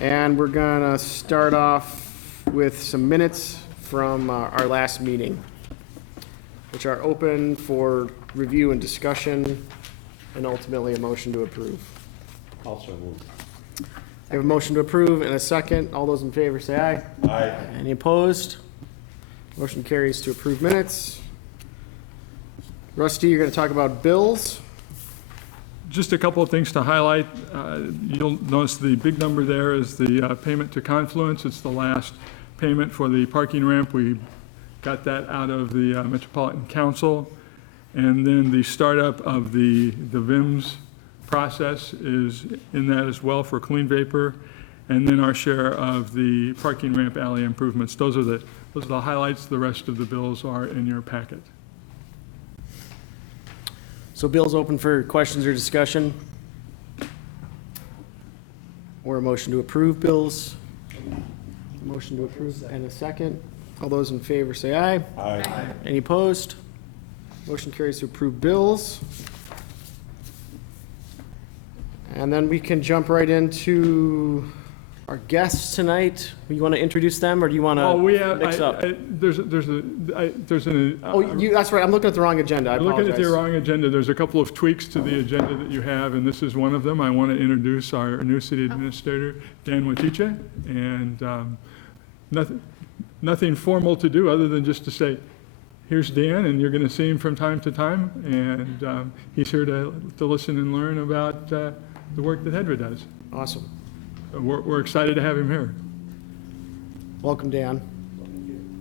And we're gonna start off with some minutes from our last meeting, which are open for review and discussion, and ultimately a motion to approve. Also moved. We have a motion to approve and a second. All those in favor say aye. Aye. Any opposed? Motion carries to approve minutes. Rusty, you're gonna talk about bills. Just a couple of things to highlight. You'll notice the big number there is the payment to Confluence. It's the last payment for the parking ramp. We got that out of the Metropolitan Council. And then the startup of the VIMS process is in that as well for Clean Vapor. And then our share of the parking ramp alley improvements. Those are the highlights. The rest of the bills are in your packet. So bills open for questions or discussion? Or a motion to approve bills? Motion to approve and a second. All those in favor say aye. Aye. Any opposed? Motion carries to approve bills. And then we can jump right into our guests tonight. You want to introduce them, or do you want Oh, we to have, mix up? there's an. That's right. I'm looking at the wrong agenda. I You're looking at the apologize. wrong agenda. There's a couple of tweaks to the agenda that you have, and this is one of them. I want to introduce our new city administrator, Dan Watiche, and nothing formal to do other than just to say, here's Dan, and you're going to see him from time to time, and he's here to listen and learn about the work that HEDRA does. Awesome. So we're excited to have him here. Welcome, Dan.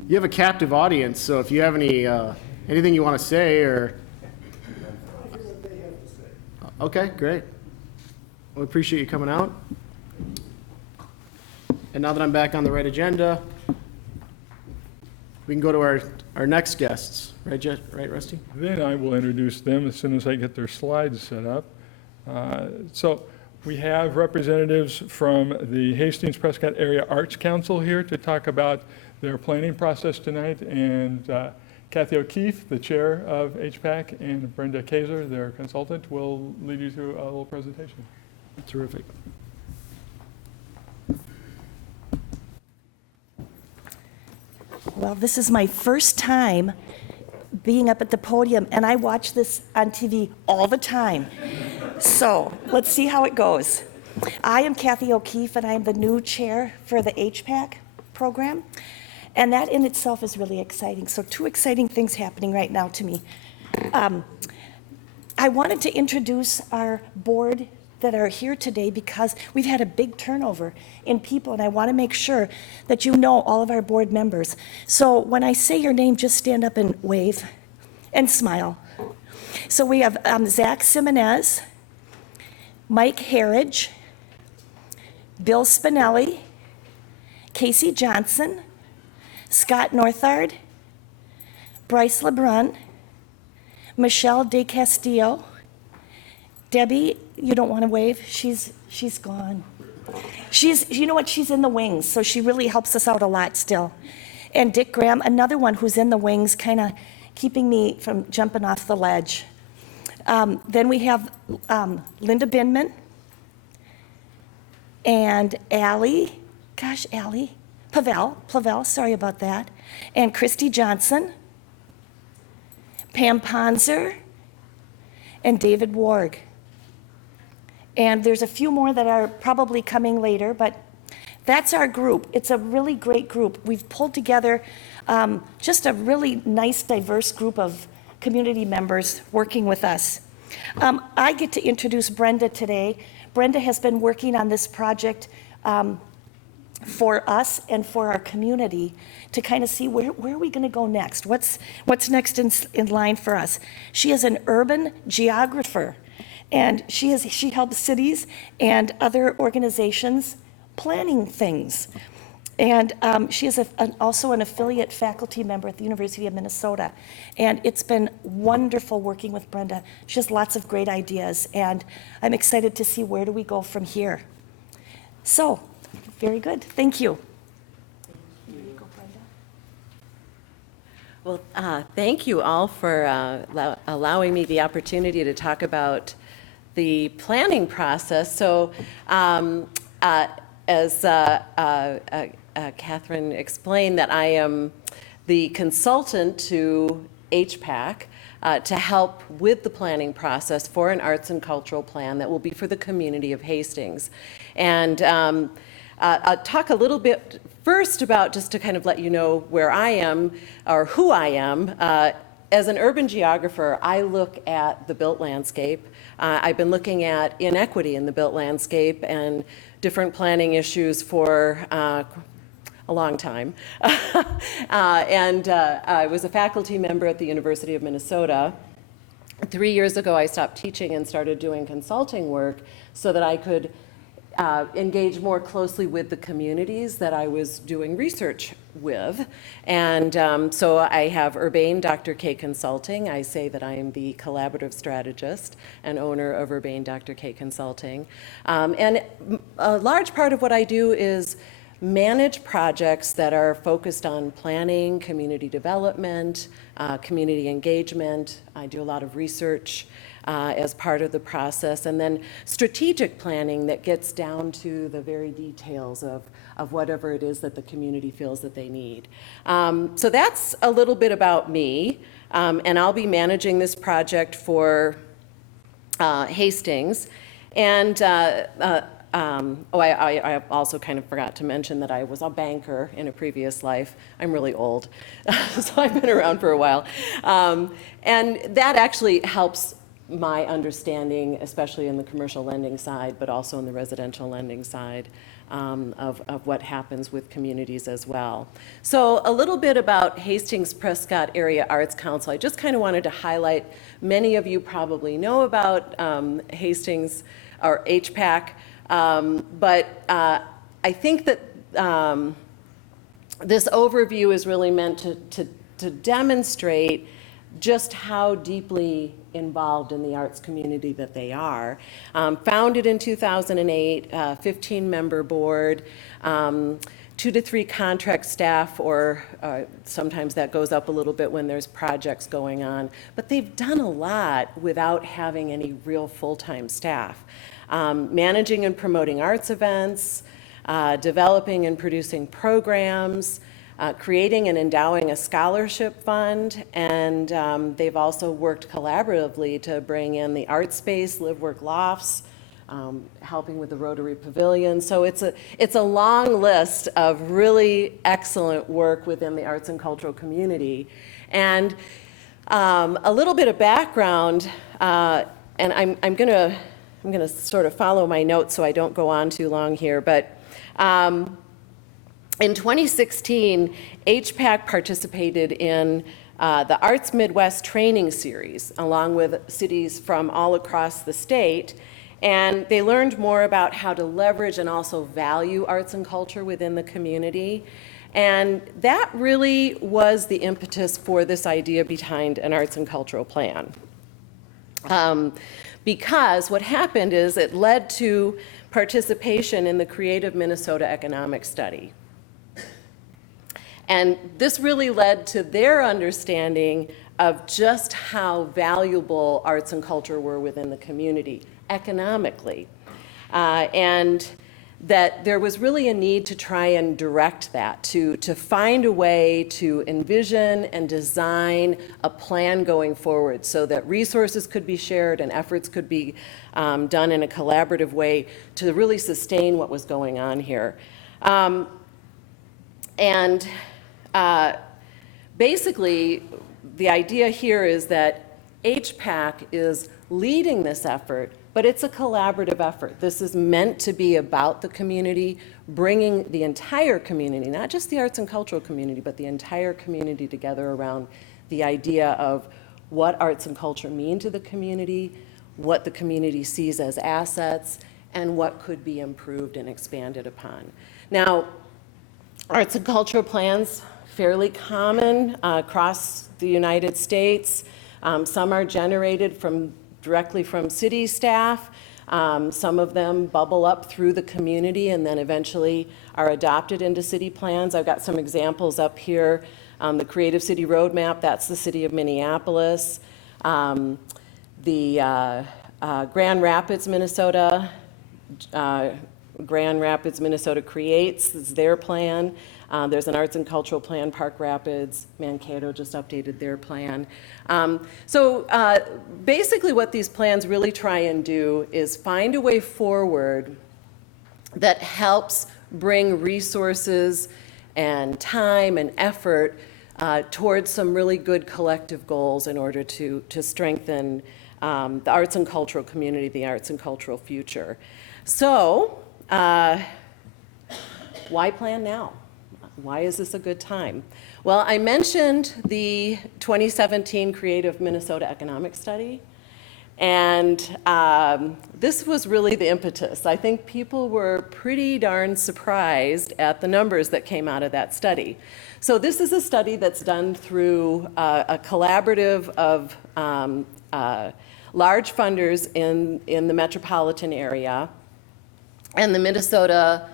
You have a captive audience, so if you have anything you want to say, or... Okay, great. We appreciate you coming out. And now that I'm back on the right agenda, we can go to our next guests. Right, right, Rusty? Then I will introduce them as soon as I get their slides set up. So we have representatives from the Hastings Prescott Area Arts Council here to talk about their planning process tonight, and Kathy O'Keefe, the chair of HPAC, and Brenda Kaiser, their consultant, will lead you through a little presentation. Terrific. Well, this is my first time being up at the podium, and I watch this on TV all the time. So let's see how it goes. I am Kathy O'Keefe, and I am the new chair for the HPAC program. And that in itself is really exciting. So 2 exciting things happening right now to me. I wanted to introduce our board that are here today because we've had a big turnover in people, and I want to make sure that you know all of our board members. So when I say your name, just stand up and wave and smile. So we have Zach Simonez, Mike Harridge, Bill Spinelli, Casey Johnson, Scott Northard, Bryce LeBrun, Michelle De Castillo, Debbie, you don't want to wave? She's gone. You know what? She's in the wings, so she really helps us out a lot still. And Dick Graham, another one who's in the wings, kind of keeping me from jumping off the ledge. Then we have Linda Binman and Allie Pavel, sorry about that, and Christy Johnson, Pam Ponzer, and David Warg. And there's a few more that are probably coming later, but that's our group. It's a really great group. We've pulled together just a really nice, diverse group of community members working with us. I get to introduce Brenda today. Brenda has been working on this project for us and for our community to kind of see where are we going to go next? What's next in line for us? She is an urban geographer, and she helps cities and other organizations planning things. And she is also an affiliate faculty member at the University of Minnesota. And it's been wonderful working with Brenda. She has lots of great ideas, and I'm excited to see where do we go from here. So, very good. Thank you. Here you go, Brenda. Well, thank you all for allowing me the opportunity to talk about the planning process. So as Catherine explained, that I am the consultant to HPAC to help with the planning process for an arts and cultural plan that will be for the community of Hastings. And I'll talk a little bit first about, just to kind of let you know where I am or who I am. As an urban geographer, I look at the built landscape. I've been looking at inequity in the built landscape and different planning issues for a long time. And I was a faculty member at the University of Minnesota. 3 years ago, I stopped teaching and started doing consulting work so that I could engage more closely with the communities that I was doing research with. And so I have Urbane Dr. K Consulting. I say that I am the collaborative strategist and owner of Urbane Dr. K Consulting. And a large part of what I do is manage projects that are focused on planning, community development, community engagement. I do a lot of research as part of the process, and then strategic planning that gets down to the very details of whatever it is that the community feels that they need. So that's a little bit about me, and I'll be managing this project for Hastings. And I also kind of forgot to mention that I was a banker in a previous life. I'm really old, so I've been around for a while. And that actually helps my understanding, especially in the commercial lending side, but also in the residential lending side, of what happens with communities as well. So a little bit about Hastings Prescott Area Arts Council. I just kind of wanted to highlight, many of you probably know about Hastings or HPAC, but I think that this overview is really meant to demonstrate just how deeply involved in the arts community that they are. Founded in 2008, 15-member board, 2 to 3 contract staff, or sometimes that goes up a little bit when there's projects going on. But they've done a lot without having any real full-time staff. Managing and promoting arts events, developing and producing programs, creating and endowing a scholarship fund, and they've also worked collaboratively to bring in the art space, live work lofts, helping with the Rotary Pavilion. So it's a long list of really excellent work within the arts and cultural community. And a little bit of background, and I'm gonna sort of follow my notes so I don't go on too long here, but in 2016, HPAC participated in the Arts Midwest Training Series, along with cities from all across the state, and they learned more about how to leverage and also value arts and culture within the community. And that really was the impetus for this idea behind an arts and cultural plan. Because what happened is it led to participation in the Creative Minnesota Economic Study. And this really led to their understanding of just how valuable arts and culture were within the community economically. And that there was really a need to try and direct that, to find a way to envision and design a plan going forward so that resources could be shared and efforts could be done in a collaborative way to really sustain what was going on here. Basically, the idea here is that HPAC is leading this effort, but it's a collaborative effort. This is meant to be about the community, bringing the entire community, not just the arts and cultural community, but the entire community together around the idea of what arts and culture mean to the community, what the community sees as assets, and what could be improved and expanded upon. Now, arts and cultural plans, fairly common across the United States. Some are generated directly from city staff. Some of them bubble up through the community and then eventually are adopted into city plans. I've got some examples up here. The Creative City Roadmap, that's the city of Minneapolis. The Grand Rapids, Minnesota Grand Rapids, Minnesota creates. It's their plan. There's an arts and cultural plan, Park Rapids. Mankato just updated their plan. Basically what these plans really try and do is find a way forward that helps bring resources and time and effort towards some really good collective goals in order to strengthen the arts and cultural community, the arts and cultural future. So, why plan now? Why is this a good time? Well, I mentioned the 2017 Creative Minnesota Economic Study, and this was really the impetus. I think people were pretty darn surprised at the numbers that came out of that study. So this is a study that's done through a collaborative of large funders in the metropolitan area and the Minnesota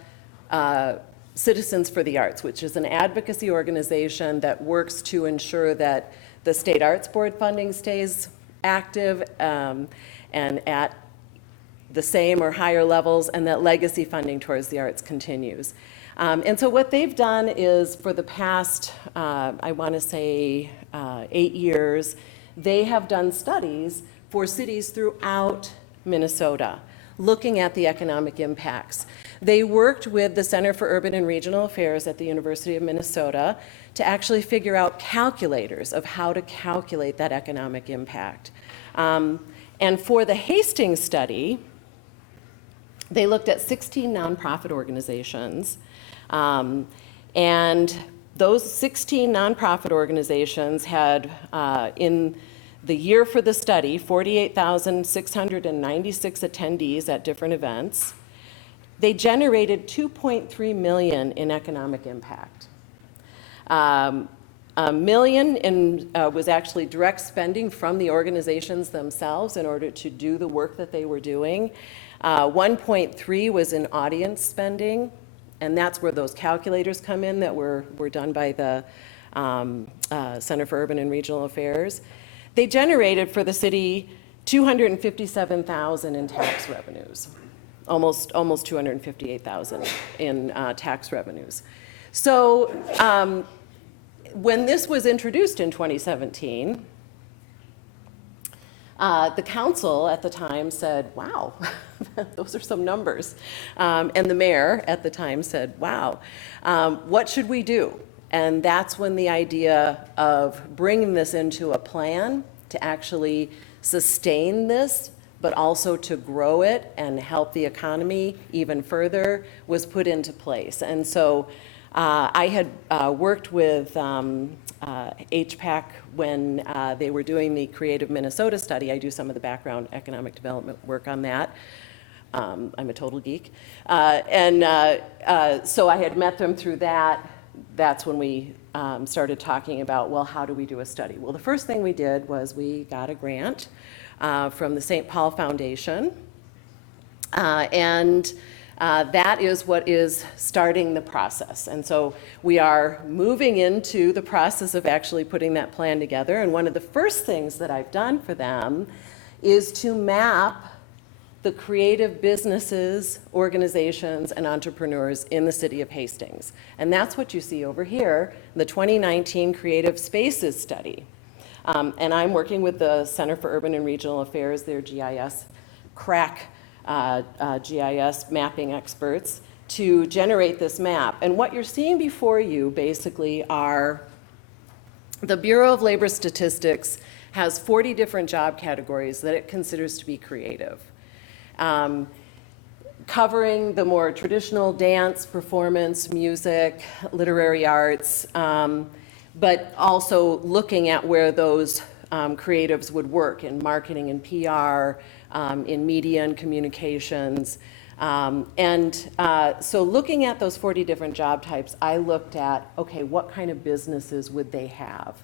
Citizens for the Arts, which is an advocacy organization that works to ensure that the State Arts Board funding stays active and at the same or higher levels, and that legacy funding towards the arts continues. And so what they've done is for the past, I want to say 8 years, they have done studies for cities throughout Minnesota, looking at the economic impacts. They worked with the Center for Urban and Regional Affairs at the University of Minnesota to actually figure out calculators of how to calculate that economic impact. And for the Hastings study, they looked at 16 nonprofit organizations, and those 16 nonprofit organizations had, in the year for the study, 48,696 attendees at different events. They generated $2.3 million in economic impact. $1 million was actually direct spending from the organizations themselves in order to do the work that they were doing. 1.3 was in audience spending, and that's where those calculators come in that were done by the Center for Urban and Regional Affairs. They generated for the city $257,000 in tax revenues, almost $258,000 in tax revenues. So when this was introduced in 2017, the council at the time said, wow, those are some numbers. And the mayor at the time said, wow, what should we do? And that's when the idea of bringing this into a plan to actually sustain this, but also to grow it and help the economy even further, was put into place. And so I had worked with HPAC when they were doing the Creative Minnesota study. I do some of the background economic development work on that. I'm a total geek. So I had met them through that. That's when we started talking about, well, how do we do a study? Well, the first thing we did was we got a grant from the St. Paul Foundation. That is what is starting the process. And so we are moving into the process of actually putting that plan together. And one of the first things that I've done for them is to map the creative businesses, organizations, and entrepreneurs in the city of Hastings. And that's what you see over here, the 2019 Creative Spaces Study. And I'm working with the Center for Urban and Regional Affairs, their GIS, GIS mapping experts, to generate this map. And what you're seeing before you basically are the Bureau of Labor Statistics has 40 different job categories that it considers to be creative. Covering the more traditional dance, performance, music, literary arts, but also looking at where those creatives would work in marketing and PR, in media and communications. So looking at those 40 different job types, I looked at, okay, what kind of businesses would they have?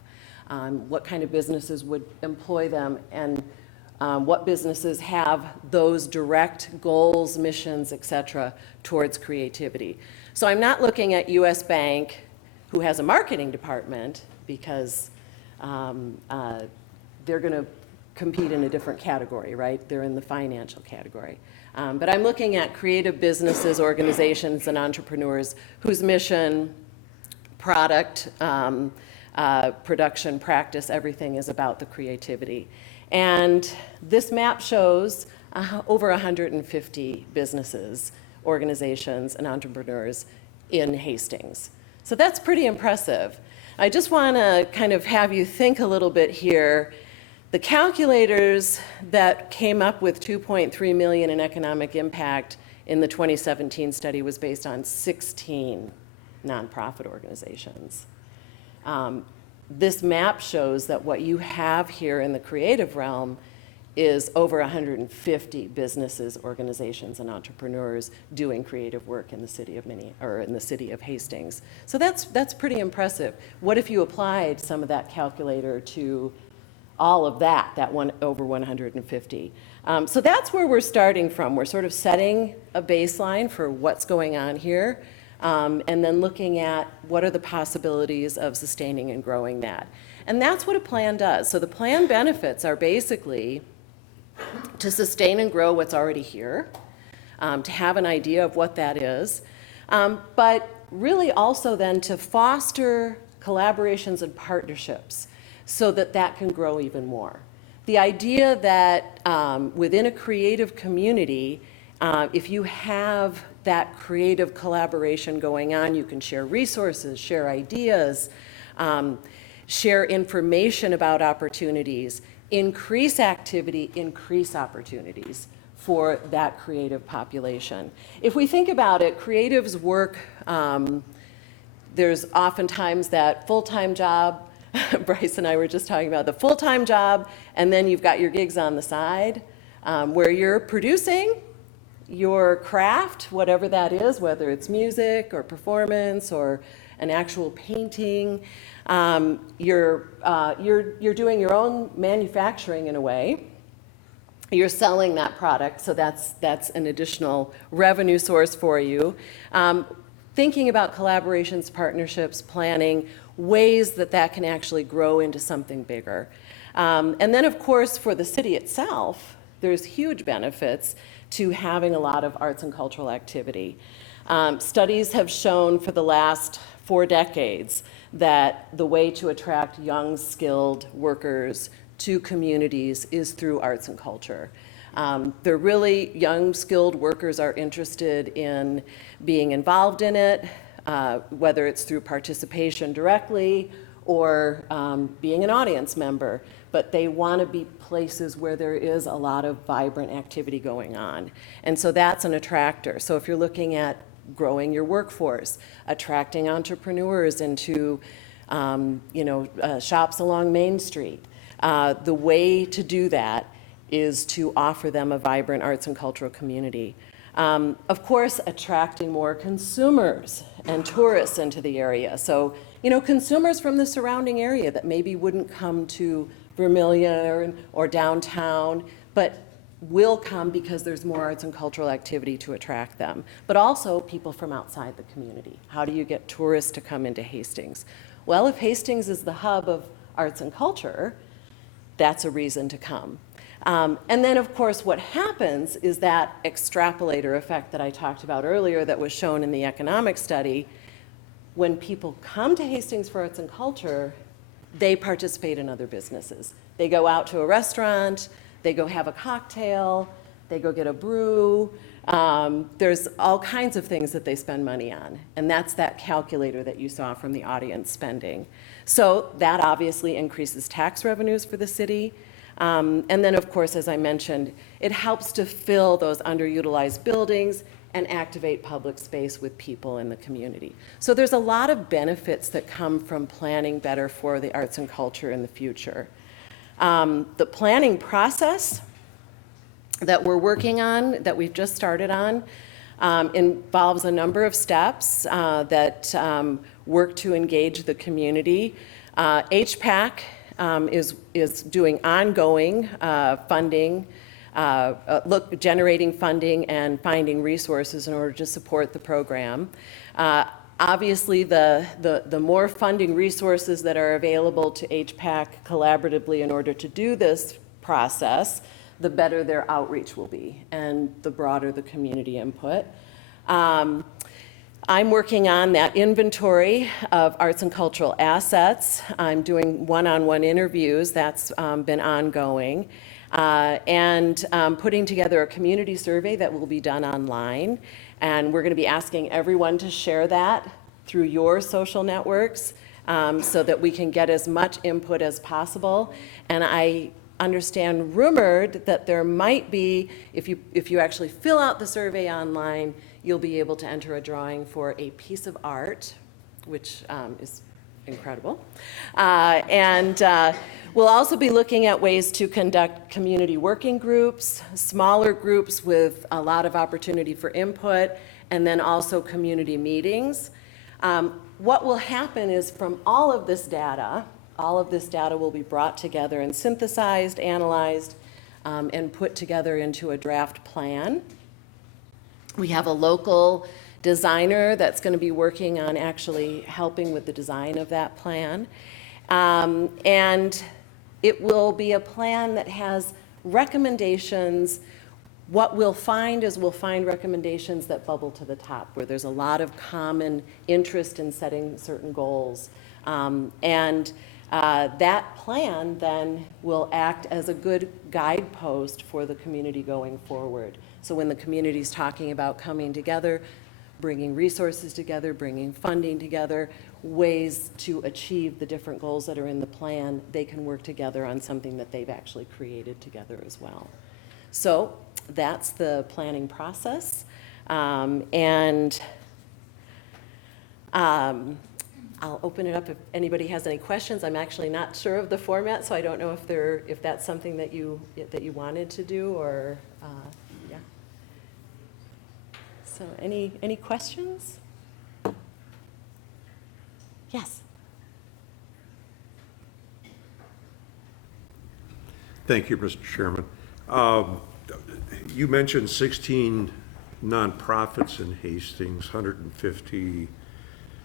What kind of businesses would employ them? And what businesses have those direct goals, missions, et cetera, towards creativity. So I'm not looking at US Bank, who has a marketing department, because they're going to compete in a different category, right? They're in the financial category. But I'm looking at creative businesses, organizations, and entrepreneurs whose mission, product, production, practice, everything is about the creativity. And this map shows over 150 businesses, organizations, and entrepreneurs in Hastings. So that's pretty impressive. I just want to kind of have you think a little bit here. The calculators that came up with 2.3 million in economic impact in the 2017 study was based on 16 nonprofit organizations. This map shows that what you have here in the creative realm is over 150 businesses, organizations, and entrepreneurs doing creative work in the city of in the city of Hastings. So that's pretty impressive. What if you applied some of that calculator to all of that one over 150? So that's where we're starting from. We're sort of setting a baseline for what's going on here, and then looking at what are the possibilities of sustaining and growing that. And that's what a plan does. So the plan benefits are basically to sustain and grow what's already here, to have an idea of what that is, but really also then to foster collaborations and partnerships so that that can grow even more. The idea that within a creative community, if you have that creative collaboration going on, you can share resources, share ideas, share information about opportunities, increase activity, increase opportunities for that creative population. If we think about it, creatives work, there's oftentimes that full-time job. Bryce and I were just talking about the full-time job, and then you've got your gigs on the side where you're producing your craft, whatever that is, whether it's music or performance or an actual painting. You're doing your own manufacturing in a way. You're selling that product, so that's an additional revenue source for you. Thinking about collaborations, partnerships, planning, ways that that can actually grow into something bigger. And then, of course, for the city itself, there's huge benefits to having a lot of arts and cultural activity. Studies have shown for the last 4 decades that the way to attract young, skilled workers to communities is through arts and culture. They're really, young, skilled workers are interested in being involved in it, whether it's through participation directly or being an audience member, but they want to be places where there is a lot of vibrant activity going on. And so that's an attractor. So if you're looking at growing your workforce, attracting entrepreneurs into shops along Main Street, the way to do that is to offer them a vibrant arts and cultural community. Of course, attracting more consumers and tourists into the area. So, consumers from the surrounding area that maybe wouldn't come to Vermilion or downtown, but will come because there's more arts and cultural activity to attract them. But also people from outside the community. How do you get tourists to come into Hastings? Well, if Hastings is the hub of arts and culture, that's a reason to come. And then, of course, what happens is that extrapolator effect that I talked about earlier that was shown in the economic study. When people come to Hastings for arts and culture, they participate in other businesses. They go out to a restaurant, they go have a cocktail, they go get a brew. There's all kinds of things that they spend money on. And that's that calculator that you saw from the audience spending. So that obviously increases tax revenues for the city. And then, of course, as I mentioned, it helps to fill those underutilized buildings and activate public space with people in the community. So there's a lot of benefits that come from planning better for the arts and culture in the future. The planning process that we're working on, that we've just started on, involves a number of steps that work to engage the community. HPAC is doing ongoing funding, generating funding and finding resources in order to support the program. Obviously, the more funding resources that are available to HPAC collaboratively in order to do this process, the better their outreach will be and the broader the community input. I'm working on that inventory of arts and cultural assets. I'm doing one-on-one interviews. That's been ongoing. And putting together a community survey that will be done online. And we're going to be asking everyone to share that through your social networks so that we can get as much input as possible. And I understand rumored that there might be, if you actually fill out the survey online, you'll be able to enter a drawing for a piece of art, which is incredible. We'll also be looking at ways to conduct community working groups, smaller groups with a lot of opportunity for input, and then also community meetings. What will happen is from all of this data will be brought together and synthesized, analyzed, and put together into a draft plan. We have a local designer that's going to be working on actually helping with the design of that plan. And it will be a plan that has recommendations. What we'll find is we'll find recommendations that bubble to the top, where there's a lot of common interest in setting certain goals. That plan then will act as a good guidepost for the community going forward. So when the community's talking about coming together, bringing resources together, bringing funding together, ways to achieve the different goals that are in the plan, they can work together on something that they've actually created together as well. So that's the planning process. I'll open it up if anybody has any questions. I'm actually not sure of the format, so I don't know if that's something that you wanted to do or yeah. So any questions? Yes. Thank you, Mr. Chairman. You mentioned 16 nonprofits in Hastings, 150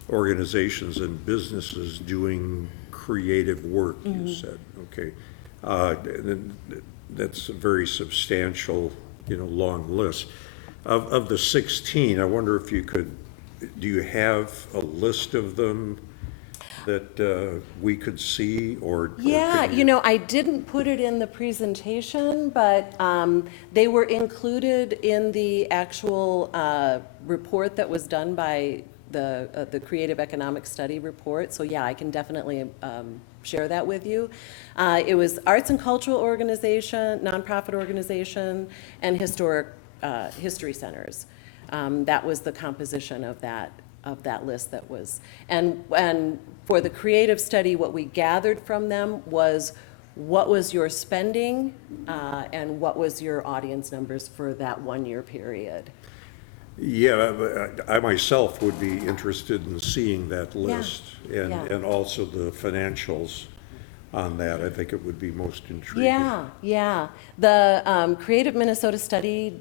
organizations and businesses doing creative work, you said, okay. That's a very substantial, long list. Of the 16, I wonder if you could, do you have a list of them that we could see or Yeah, could I didn't put it in the presentation, but they were included in the actual report that was done by the Creative Economic Study report. So yeah, I can definitely share that with you. It was arts and cultural organization, nonprofit organization, and history centers. That was the composition of that list that was, and for the creative study, what we gathered from them was what was your spending and what was your audience numbers for that 1 year period. Yeah, I myself would be interested in seeing that list and also the financials on that. I think it would be most intriguing. Yeah. The Creative Minnesota Study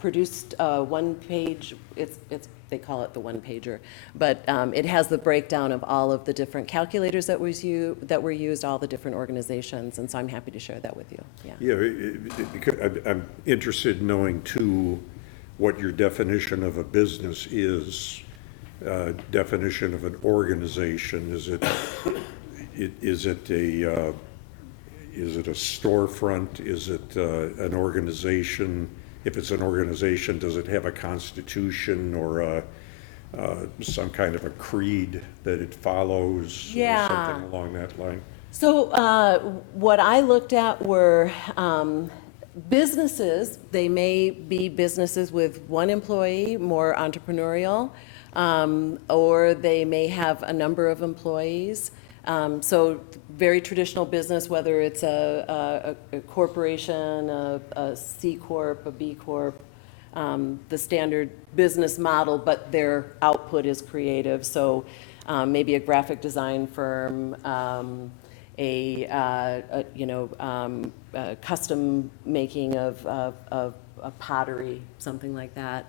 produced a one-page, they call it the one-pager, but it has the breakdown of all of the different calculators that were used, all the different organizations, and so I'm happy to share that with you. Because I'm interested in knowing too what your definition of a business is, definition of an organization. Is it a storefront? Is it an organization? If it's an organization, does it have a constitution or some kind of a creed that it follows? Or something along that line? So what I looked at were businesses. They may be businesses with one employee, more entrepreneurial, or they may have a number of employees. So very traditional business, whether it's a corporation, a C Corp, a B Corp, the standard business model, but their output is creative. So maybe a graphic design firm, custom making of pottery, something like that.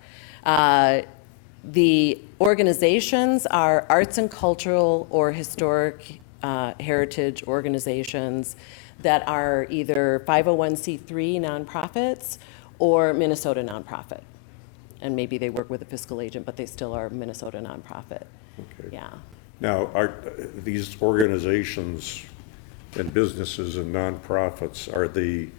The organizations are arts and cultural or historic heritage organizations that are either 501c3 nonprofits or Minnesota nonprofit. And maybe they work with a fiscal agent, but they still are Minnesota nonprofit. Okay. Yeah. Now, are these organizations and businesses and nonprofits, are they,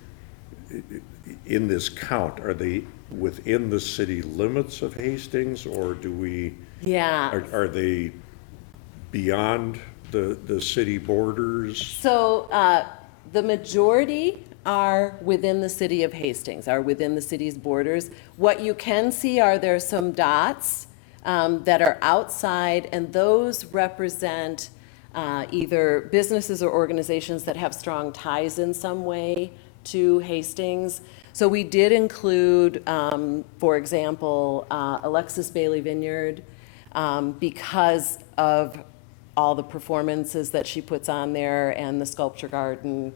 in this count, are they within the city limits of Hastings, or do we? Yeah. Are they beyond the city borders? So the majority are within the city of Hastings, are within the city's borders. What you can see are there some dots that are outside, and those represent either businesses or organizations that have strong ties in some way to Hastings. So we did include, for example, Alexis Bailey Vineyard, because of all the performances that she puts on there and the sculpture garden.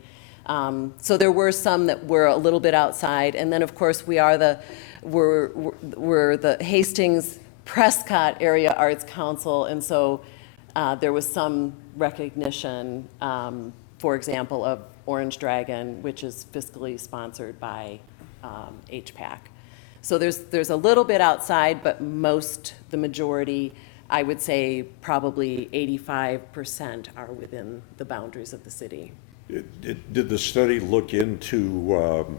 So there were some that were a little bit outside. And then, of course, we're the Hastings Prescott Area Arts Council. And so there was some recognition, for example, of Orange Dragon, which is fiscally sponsored by HPAC. So there's a little bit outside, but the majority, I would say probably 85% are within the boundaries of the city. Did the study look into,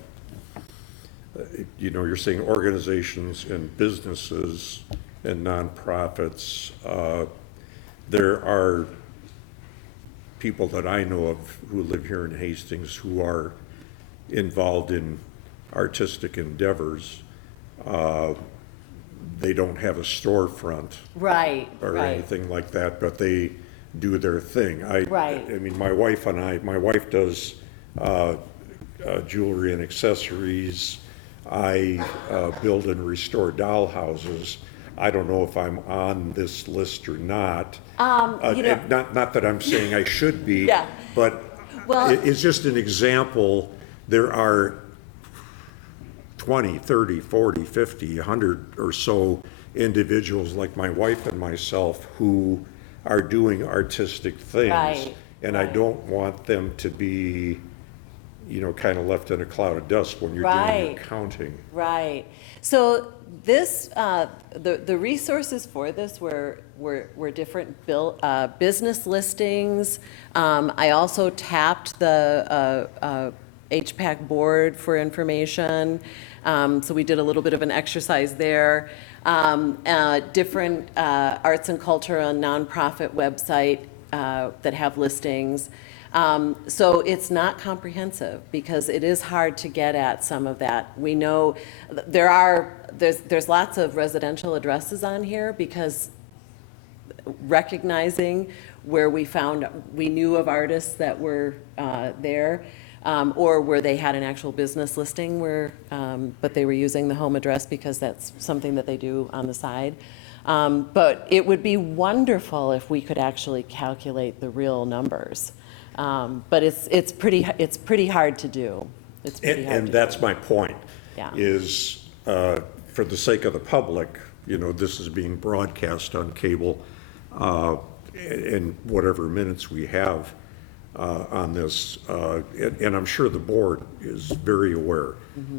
you're saying organizations and businesses and nonprofits. There are people that I know of who live here in Hastings who are involved in artistic endeavors. They don't have a storefront. Right, or right. anything like that, but they do their thing. Right. I mean, my wife does jewelry and accessories. I build and restore doll houses. I don't know if I'm on this list or not. Not that I'm saying I should be, Yeah. but Well- it's just an example. There are 20, 30, 40, 50, 100 or so individuals like my wife and myself who are doing artistic things. Right, And I right. don't want them to be, kind of left in a cloud of dust when you're doing Right. accounting. Right. So this, the resources for this were different business listings. I also tapped the HPAC board for information. So we did a little bit of an exercise there. Different arts and culture and nonprofit website that have listings. So it's not comprehensive because it is hard to get at some of that. We know there's lots of residential addresses on here because recognizing where we knew of artists that were there, or where they had an actual business listing but they were using the home address because that's something that they do on the side. But it would be wonderful if we could actually calculate the real numbers. But it's pretty hard to do. It's pretty hard And to that's do. my point. Yeah. Is, for the sake of the public, this is being broadcast on cable, and whatever minutes we have on this, and I'm sure the board is very aware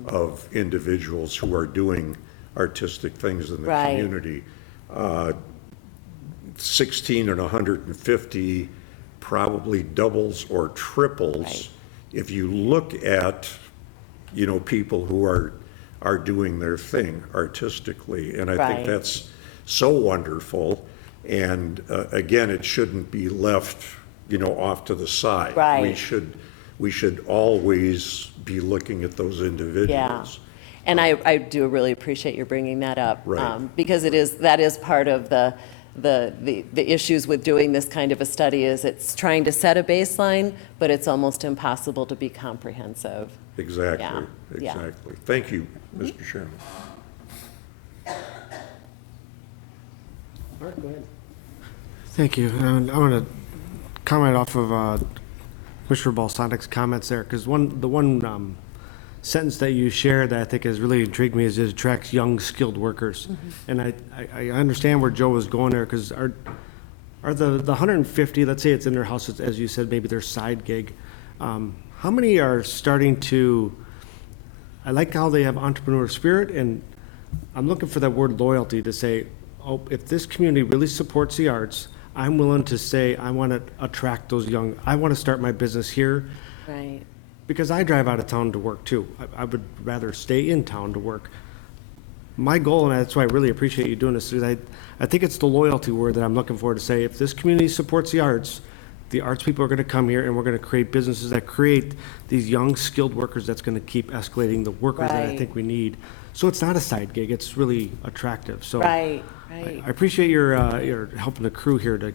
of individuals who are doing artistic things in the Right. community. 16 and 150 probably doubles or triples. Right. If you look at, people who are doing their thing artistically, and I think Right. that's so wonderful. And again, it shouldn't be left, off to the side. Right. We should always be looking at those Yeah. individuals. And I do really appreciate you bringing that up. Right. Because that is part of the issues with doing this kind of a study is it's trying to set a baseline, but it's almost impossible to be comprehensive. Exactly, Yeah, yeah. exactly. Thank you, Mr. Chairman. Mark, go ahead. Thank you. And I want to comment off of Commissioner Balsanik's comments there, because the one sentence that you shared that I think has really intrigued me is it attracts young, skilled workers. And I understand where Joe was going there, because are the 150, let's say it's in their house, as you said, maybe their side gig, how many are starting to, I like how they have entrepreneur spirit, and I'm looking for that word loyalty to say, oh, if this community really supports the arts, I'm willing to say, I want to attract those young, I want to start my business here. Right. Because I drive out of town to work too. I would rather stay in town to work. My goal, and that's why I really appreciate you doing this, is I think it's the loyalty word that I'm looking for to say, if this community supports the arts people are going to come here, and we're going to create businesses that create these young, skilled workers that's going to keep escalating the workers that I Right. think we need. So it's not a side gig, it's really attractive. So Right, I right. appreciate your helping the crew here to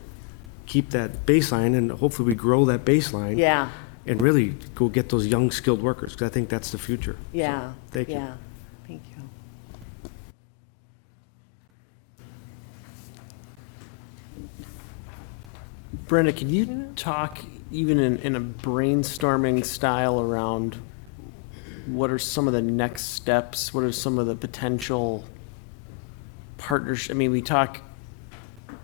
keep that baseline, and hopefully we grow that baseline. Yeah, And really go get those young, skilled workers, because I think that's the future. yeah. thank you. Yeah, thank you. Brenda, can you talk even in a brainstorming style around what are some of the next steps? What are some of the potential partners? I mean, we talk,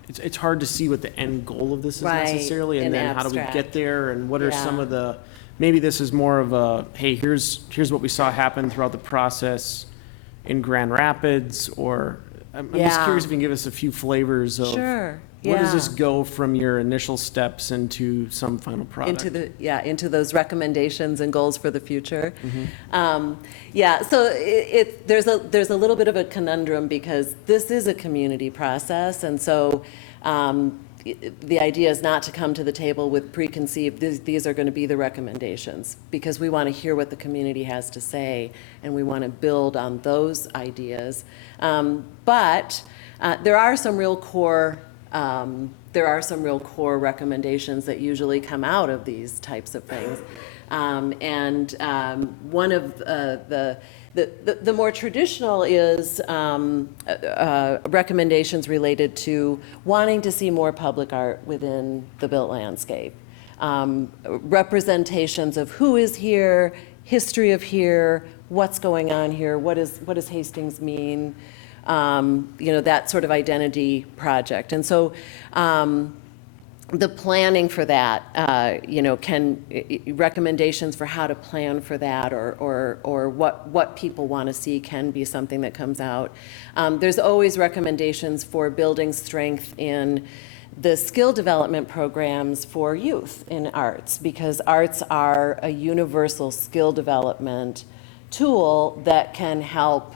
it's hard to see what the end goal of this is Right, necessarily, and in then how do we abstract. get there, and what are some Yeah. of the, maybe this is more of a, hey, here's what we saw happen throughout the process in Grand Rapids, or, I'm just Yeah. curious if you can give us a few flavors of. Sure, Where does yeah. this go from your initial steps into some final product? Into those recommendations and goals for the future. Mm-hmm. Yeah, so there's a little bit of a conundrum because this is a community process, and so the idea is not to come to the table with preconceived, these are going to be the recommendations, because we want to hear what the community has to say, and we want to build on those ideas. But there are some real core recommendations that usually come out of these types of things. One of the more traditional is recommendations related to wanting to see more public art within the built landscape. Representations of who is here, history of here, what's going on here, what does Hastings mean? That sort of identity project. And so the planning for that, recommendations for how to plan for that, or what people want to see can be something that comes out. There's always recommendations for building strength in the skill development programs for youth in arts, because arts are a universal skill development tool that can help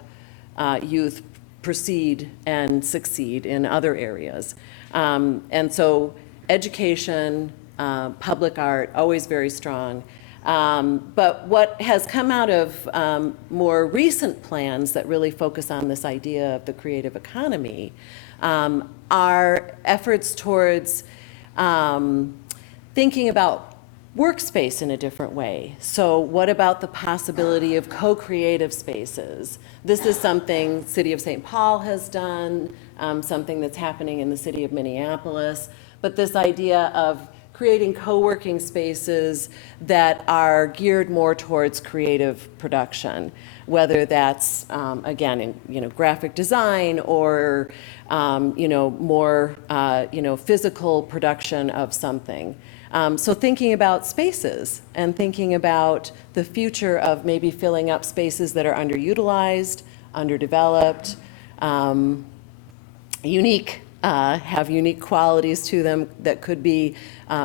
youth proceed and succeed in other areas. And so education, public art, always very strong. But what has come out of more recent plans that really focus on this idea of the creative economy are efforts towards thinking about workspace in a different way. So what about the possibility of co-creative spaces? This is something City of St. Paul has done, something that's happening in the city of Minneapolis, but this idea of creating co-working spaces that are geared more towards creative production, whether that's, again, in graphic design or, more, physical production of something. So thinking about spaces and thinking about the future of maybe filling up spaces that are underutilized, underdeveloped, have unique qualities to them that could be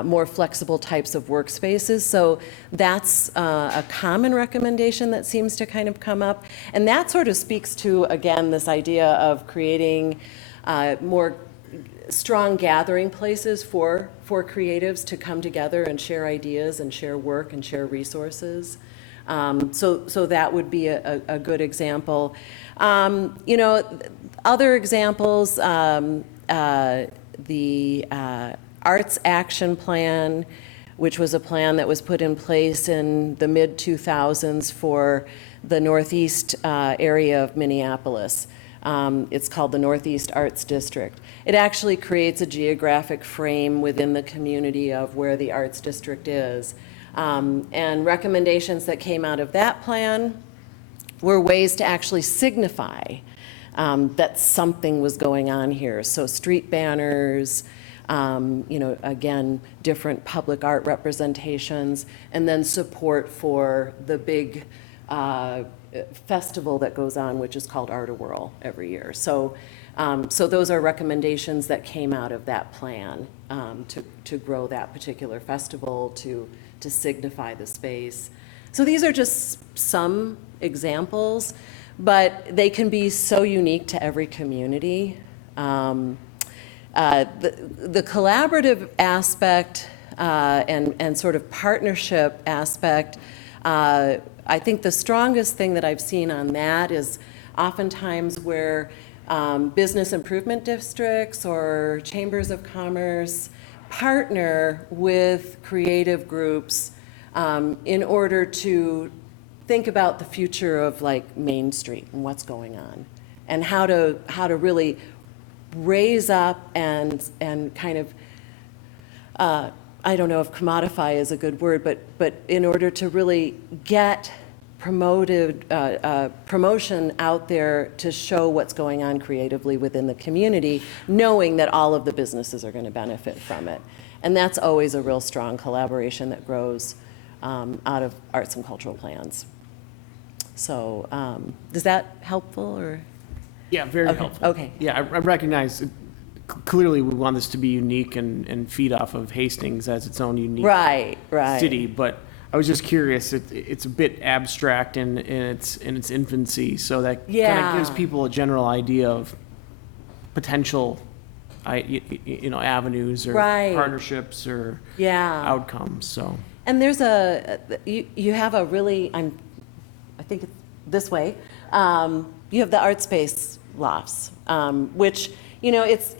more flexible types of workspaces. So that's a common recommendation that seems to kind of come up. And that sort of speaks to, again, this idea of creating more strong gathering places for creatives to come together and share ideas and share work and share resources. So that would be a good example. Other examples, the Arts Action Plan, which was a plan that was put in place in the mid-2000s for the northeast area of Minneapolis. It's called the Northeast Arts District. It actually creates a geographic frame within the community of where the Arts District is. And recommendations that came out of that plan were ways to actually signify that something was going on here. So street banners, again, different public art representations, and then support for the big festival that goes on, which is called Art-A-Whirl every year. So those are recommendations that came out of that plan to grow that particular festival, to signify the space. So these are just some examples, but they can be so unique to every community. The collaborative aspect and sort of partnership aspect, I think the strongest thing that I've seen on that is oftentimes where business improvement districts or chambers of commerce partner with creative groups in order to think about the future of like Main Street and what's going on, and how to really raise up and kind of I don't know if commodify is a good word, but in order to really get promotion out there to show what's going on creatively within the community, knowing that all of the businesses are going to benefit from it. And that's always a real strong collaboration that grows out of arts and cultural plans. So is that helpful or? Yeah, very Okay, helpful. okay. Yeah, I recognize, clearly we want this to be unique and feed off of Hastings as its own unique Right. city, but I was just curious, it's a bit abstract in its infancy, so that kind Yeah. of gives people a general idea of potential, avenues or Right. partnerships or Yeah. outcomes, so. And there's you have a really, I think it's this way, you have the art space lofts, which, it's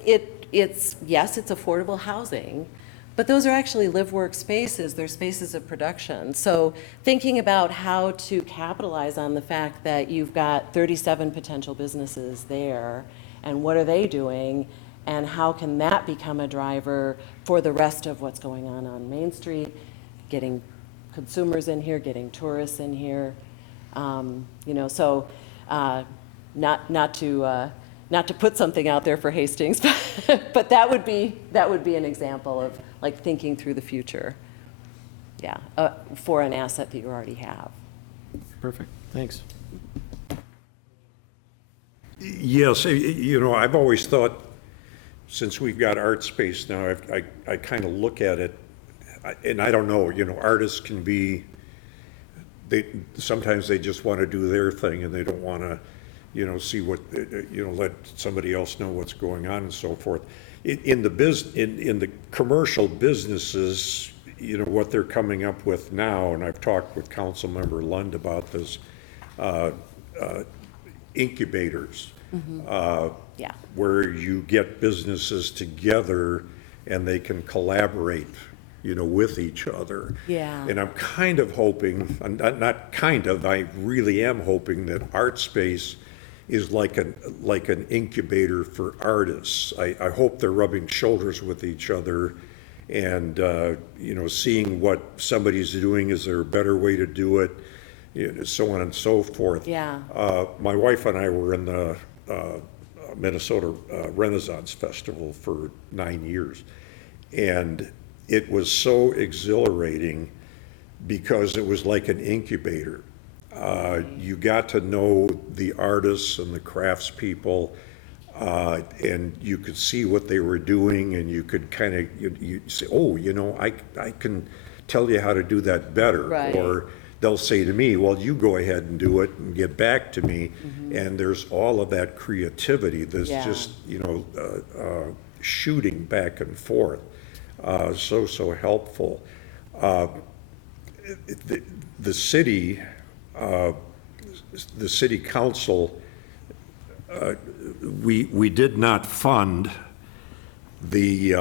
yes, it's affordable housing, but those are actually live-work spaces. They're spaces of production. So thinking about how to capitalize on the fact that you've got 37 potential businesses there, and what are they doing, and how can that become a driver for the rest of what's going on Main Street, getting consumers in here, getting tourists in here, so not to put something out there for Hastings, but that would be an example of like thinking through the future, for an asset that you already have. Perfect, thanks. Yes, I've always thought, since we've got art space now, I kind of look at it, and I don't know, artists can be, sometimes they just want to do their thing and they don't want to, see what, let somebody else know what's going on and so forth. In the commercial businesses, what they're coming up with now, and I've talked with Councilmember Lund about this, incubators. Yeah. Where you get businesses together and they can collaborate, with each other. Yeah. And I'm kind of hoping, not kind of, I really am hoping that art space is like an incubator for artists. I hope they're rubbing shoulders with each other and, seeing what somebody's doing, is there a better way to do it, so on and so forth. Yeah. My wife and I were in the Minnesota Renaissance Festival for 9 years. And it was so exhilarating because it was like an incubator. You got to know the artists and the craftspeople, and you could see what they were doing, and you could kind of, you say, oh, I can tell you how to do that better. Right. Or they'll say to me, well, you go ahead and do it and get back to me. Mm-hmm. And there's all of that creativity. There's just, shooting back and forth. So helpful. The city council, we did not fund the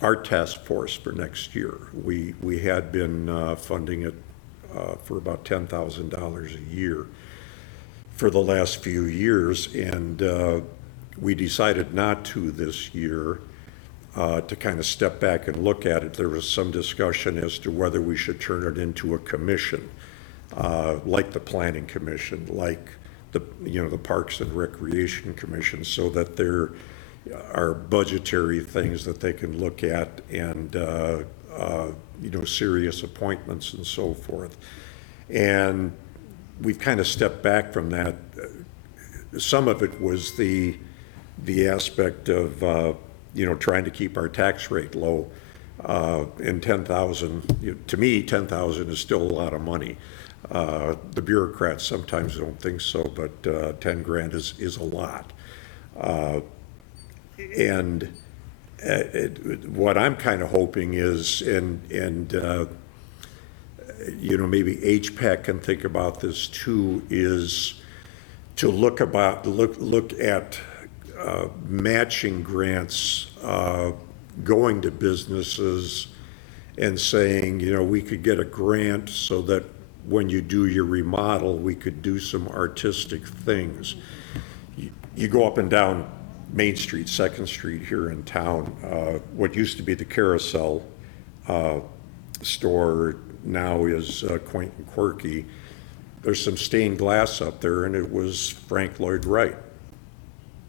art task force for next year. We had been funding it for about $10,000 a year for the last few years, and we decided not to this year, to kind of step back and look at it. There was some discussion as to whether we should turn it into a commission, like the Planning Commission, like the Parks and Recreation Commission, so that they're, are budgetary things that they can look at and, serious appointments and so forth. And we've kind of stepped back from that. Some of it was the aspect of, trying to keep our tax rate low. And 10,000, to me, 10,000 is still a lot of money. The bureaucrats sometimes don't think so, but 10 grand is a lot. And what I'm kind of hoping is, maybe HPAC can think about this too, is to look at matching grants, going to businesses and saying, we could get a grant so that when you do your remodel, we could do some artistic things. You go up and down Main Street, 2nd Street here in town, what used to be the Carousel store now is Quaint and Quirky. There's some stained glass up there, and it was Frank Lloyd Wright,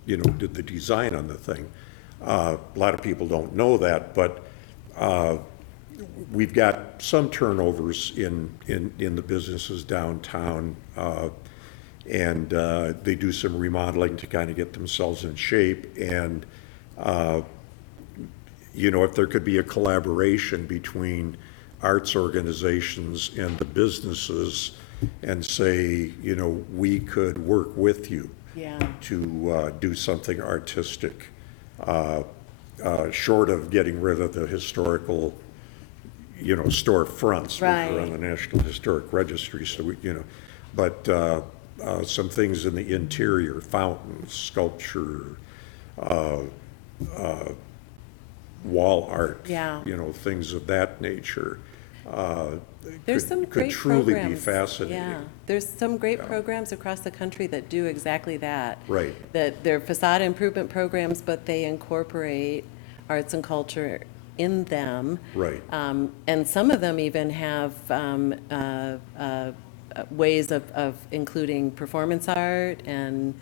did the design on the thing. A lot of people don't know that, but we've got some turnovers in the businesses downtown, and they do some remodeling to kind of get themselves in shape. And if there could be a collaboration between arts organizations and the businesses, and say, we could work with you to do something artistic, short of getting rid of the historical, storefronts, which are on the National Historic Registry. So but some things in the interior, fountains, sculpture, wall art, things of that nature. There's some could great truly programs. be fascinating. Yeah, there's some great programs across the country that do exactly that. Right. That they're facade improvement programs, but they incorporate arts and culture in them. Right. And some of them even have ways of including performance art and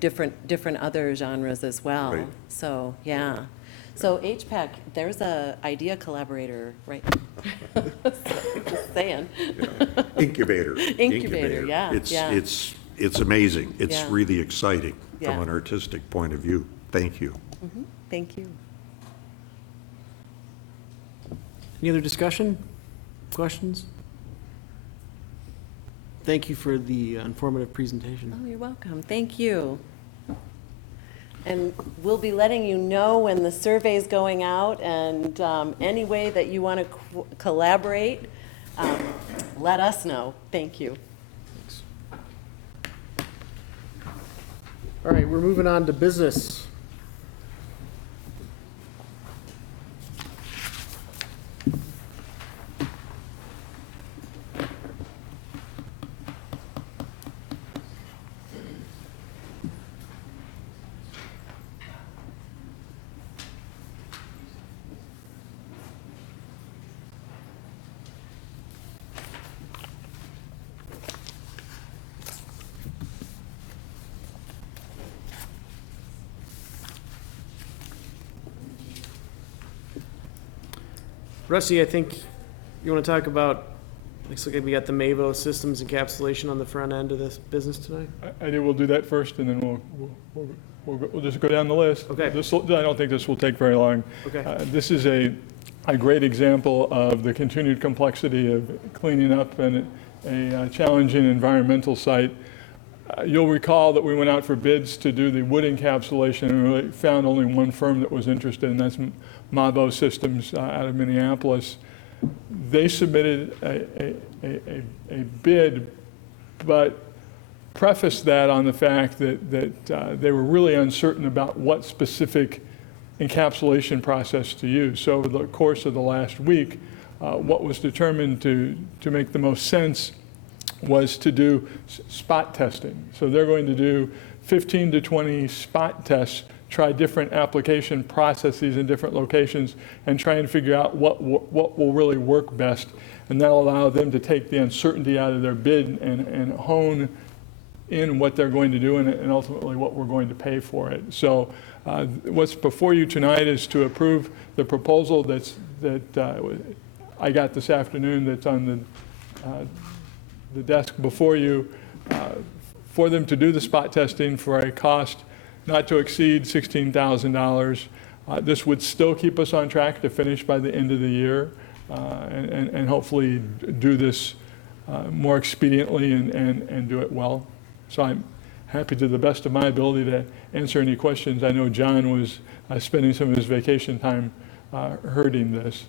different other genres as well. Right. So yeah. So HPAC, there's a idea collaborator, right? Just saying. Incubator. Incubator, yeah, yeah. It's amazing. It's Yeah. really exciting from Yeah. an artistic point of view. Thank you. Thank you. Any other discussion, questions? Thank you for the informative presentation. Oh, you're welcome. Thank you. And we'll be letting you know when the survey's going out, and any way that you want to collaborate, let us know. Thank you. All right, we're moving on to business. Rusty, I think you want to talk about, looks like we got the Mavo systems encapsulation on the front end of this business tonight. I think we'll do that first, and then we'll just go down the list. Okay. I don't think this will take very long. Okay. This is a great example of the continued complexity of cleaning up a challenging environmental site. You'll recall that we went out for bids to do the wood encapsulation, and we found only one firm that was interested, and that's Mavo Systems out of Minneapolis. They submitted a bid, but prefaced that on the fact that they were really uncertain about what specific encapsulation process to use. So over the course of the last week, what was determined to make the most sense was to do spot testing. So they're going to do 15 to 20 spot tests, try different application processes in different locations, and try and figure out what will really work best. And that'll allow them to take the uncertainty out of their bid and hone in what they're going to do and ultimately what we're going to pay for it. So what's before you tonight is to approve the proposal that I got this afternoon that's on the desk before you, for them to do the spot testing for a cost not to exceed $16,000. This would still keep us on track to finish by the end of the year and hopefully do this more expediently and do it well. So I'm happy to the best of my ability to answer any questions. I know John was spending some of his vacation time herding this.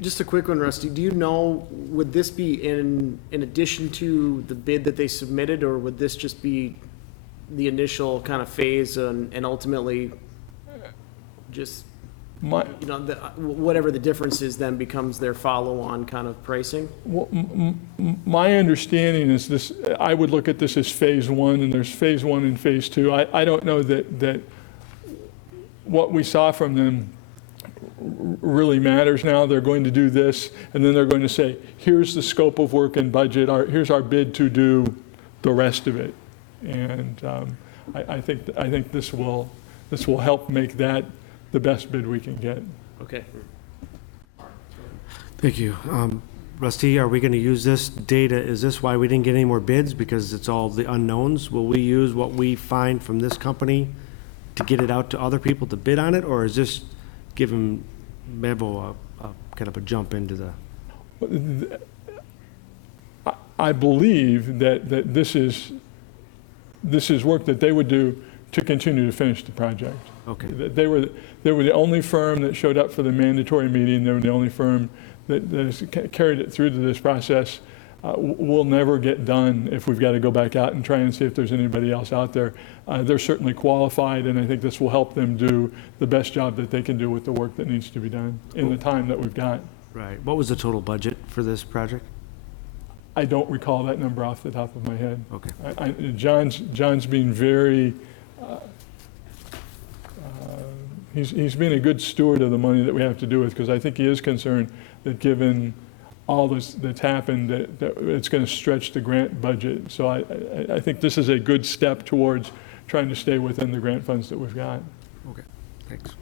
Just a quick one, Rusty. Do you know, would this be in addition to the bid that they submitted, or would this just be the initial kind of phase and ultimately just, whatever the difference is then becomes their follow-on kind of pricing? Well, my understanding is this, I would look at this as phase one, and there's phase one and phase two. I don't know that what we saw from them really matters now. They're going to do this, and then they're going to say, here's the scope of work and budget, here's our bid to do the rest of it. And I think this will help make that the best bid we can get. Okay. Thank you. Rusty, are we going to use this data? Is this why we didn't get any more bids? Because it's all the unknowns? Will we use what we find from this company to get it out to other people to bid on it? Or is this giving Bevo a kind of a jump into the... I believe that this is work that they would do to continue to finish the project. Okay. They were the only firm that showed up for the mandatory meeting. They were the only firm that has carried it through to this process. We'll never get done if we've got to go back out and try and see if there's anybody else out there. They're certainly qualified, and I think this will help them do the best job that they can do with the work that needs to be done in the time that we've got. Right. What was the total budget for this project? I don't recall that number off the top of my head. Okay. John's being very, he's been a good steward of the money that we have to do with, because I think he is concerned that given all this that's happened, that it's going to stretch the grant budget. So I think this is a good step towards trying to stay within the grant funds that we've got. Okay. Thanks.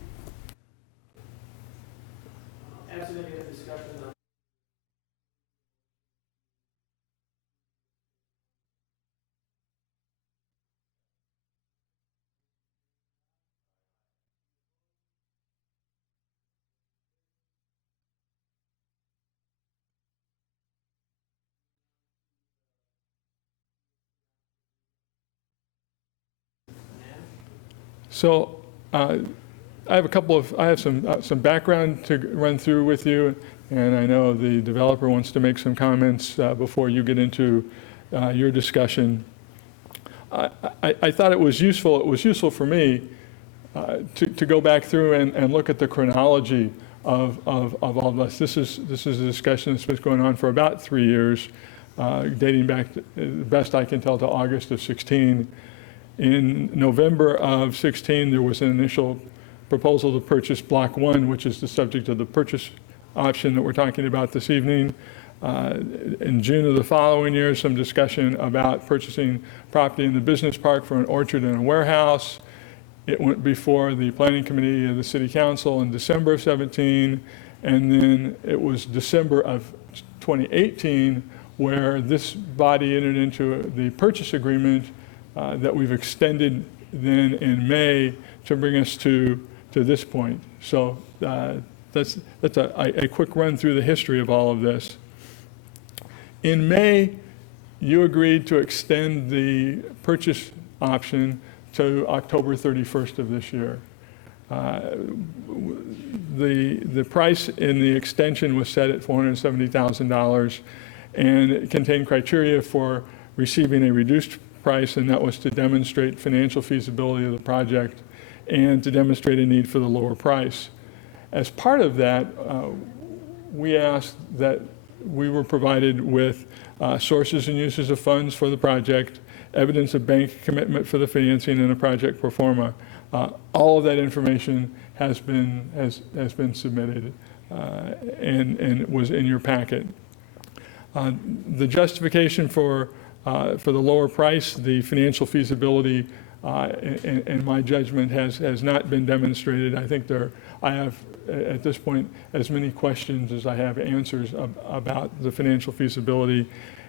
So I have some background to run through with you, and I know the developer wants to make some comments before you get into your discussion. I thought it was useful. It was useful for me to go back through and look at the chronology of all this. This is a discussion that's been going on for about 3 years, dating back, the best I can tell, to August of 16. In November of 16, there was an initial proposal to purchase Block 1, which is the subject of the purchase option that we're talking about this evening. In June of the following year, some discussion about purchasing property in the business park for an orchard and a warehouse. It went before the Planning Committee of the City Council in December of 17, and then it was December of 2018 where this body entered into the purchase agreement that we've extended then in May to bring us to this point. So that's a quick run through the history of all of this. In May, you agreed to extend the purchase option to October 31st of this year. The price in the extension was set at $470,000, and it contained criteria for receiving a reduced price, and that was to demonstrate financial feasibility of the project and to demonstrate a need for the lower price. As part of that, we asked that we were provided with sources and uses of funds for the project, evidence of bank commitment for the financing, and a project pro forma. All of that information has been submitted and was in your packet. The justification for for the lower price, the financial feasibility, in my judgment, has not been demonstrated. I think I have, at this point, as many questions as I have answers about the financial feasibility.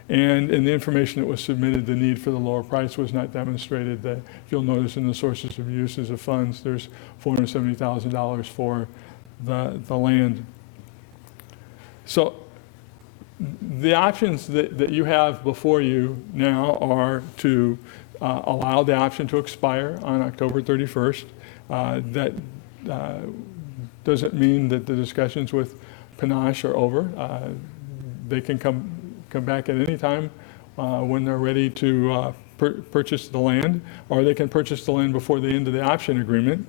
And in the information that was submitted, the need for the lower price was not demonstrated. That, if you'll notice in the sources of uses of funds, there's $470,000 for the land. So the options that you have before you now are to allow the option to expire on October 31st. That doesn't mean that the discussions with Panache are over. They can come back at any time when they're ready to purchase the land, or they can purchase the land before the end of the option agreement.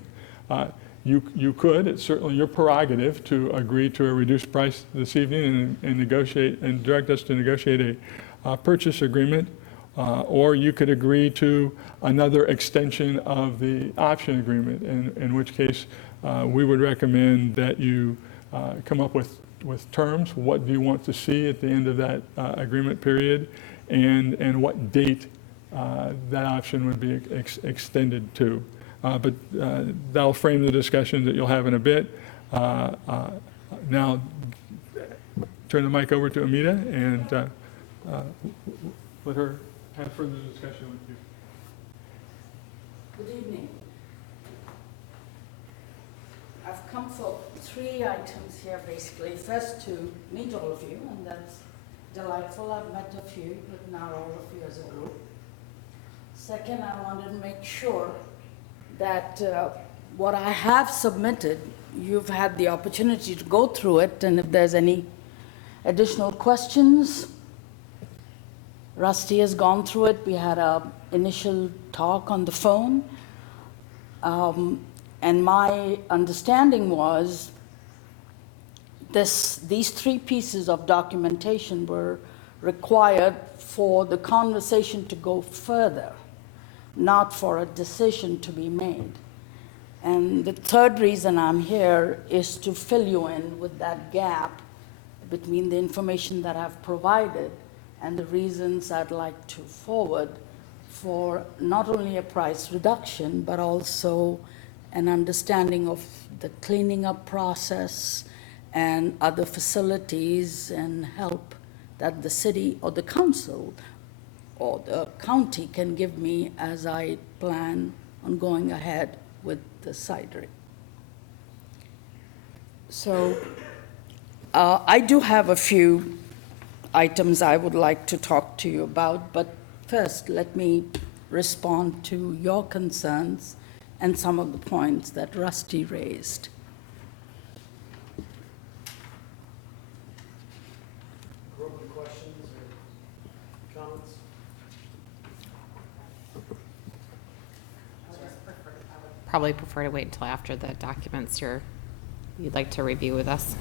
You could, it's certainly your prerogative to agree to a reduced price this evening and negotiate and direct us to negotiate a purchase agreement, or you could agree to another extension of the option agreement, in which case we would recommend that you come up with terms. What do you want to see at the end of that agreement period, and what date that option would be extended to. But that'll frame the discussion that you'll have in a bit. Now, turn the mic over to Amita and let her have further discussion with you. Good evening. I've come for 3 items here, basically. First, to meet all of you, and that's delightful. I've met a few, but not all of you as a group. Second, I wanted to make sure that what I have submitted, you've had the opportunity to go through it, and if there's any additional questions, Rusty has gone through it. We had an initial talk on the phone, and my understanding was these 3 pieces of documentation were required for the conversation to go further, not for a decision to be made. And the third reason I'm here is to fill you in with that gap between the information that I've provided and the reasons I'd like to forward for not only a price reduction, but also an understanding of the cleaning up process and other facilities and help that the city or the council or the county can give me as I plan on going ahead with the cidery. So I do have a few items I would like to talk to you about, but first let me respond to your concerns and some of the points that Rusty raised. Questions or comments? Probably prefer to wait until after the documents you'd like to review with us.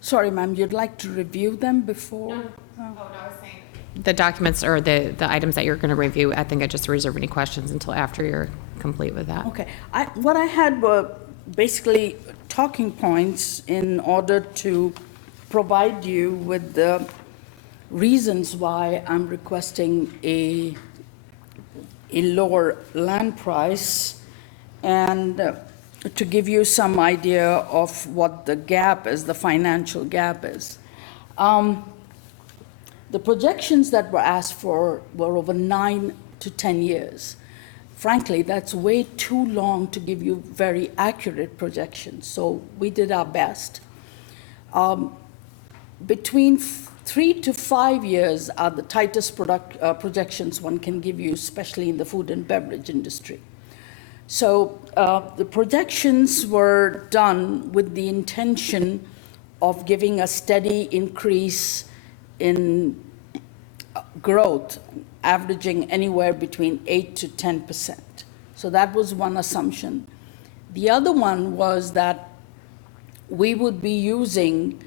Sorry, ma'am, you'd like to review them before? No. Oh, no, I was saying. The documents or the items that you're going to review, I think I just reserve any questions until after you're complete with that. Okay. What I had were basically talking points in order to provide you with the reasons why I'm requesting a lower land price, and to give you some idea of what the gap is, the financial gap is. The projections that were asked for were over 9 to 10 years. Frankly, that's way too long to give you very accurate projections, so we did our best. Between 3 to 5 years are the tightest projections one can give you, especially in the food and beverage industry. So the projections were done with the intention of giving a steady increase in growth, averaging anywhere between 8 to 10%. So that was one assumption. The other one was that we would be using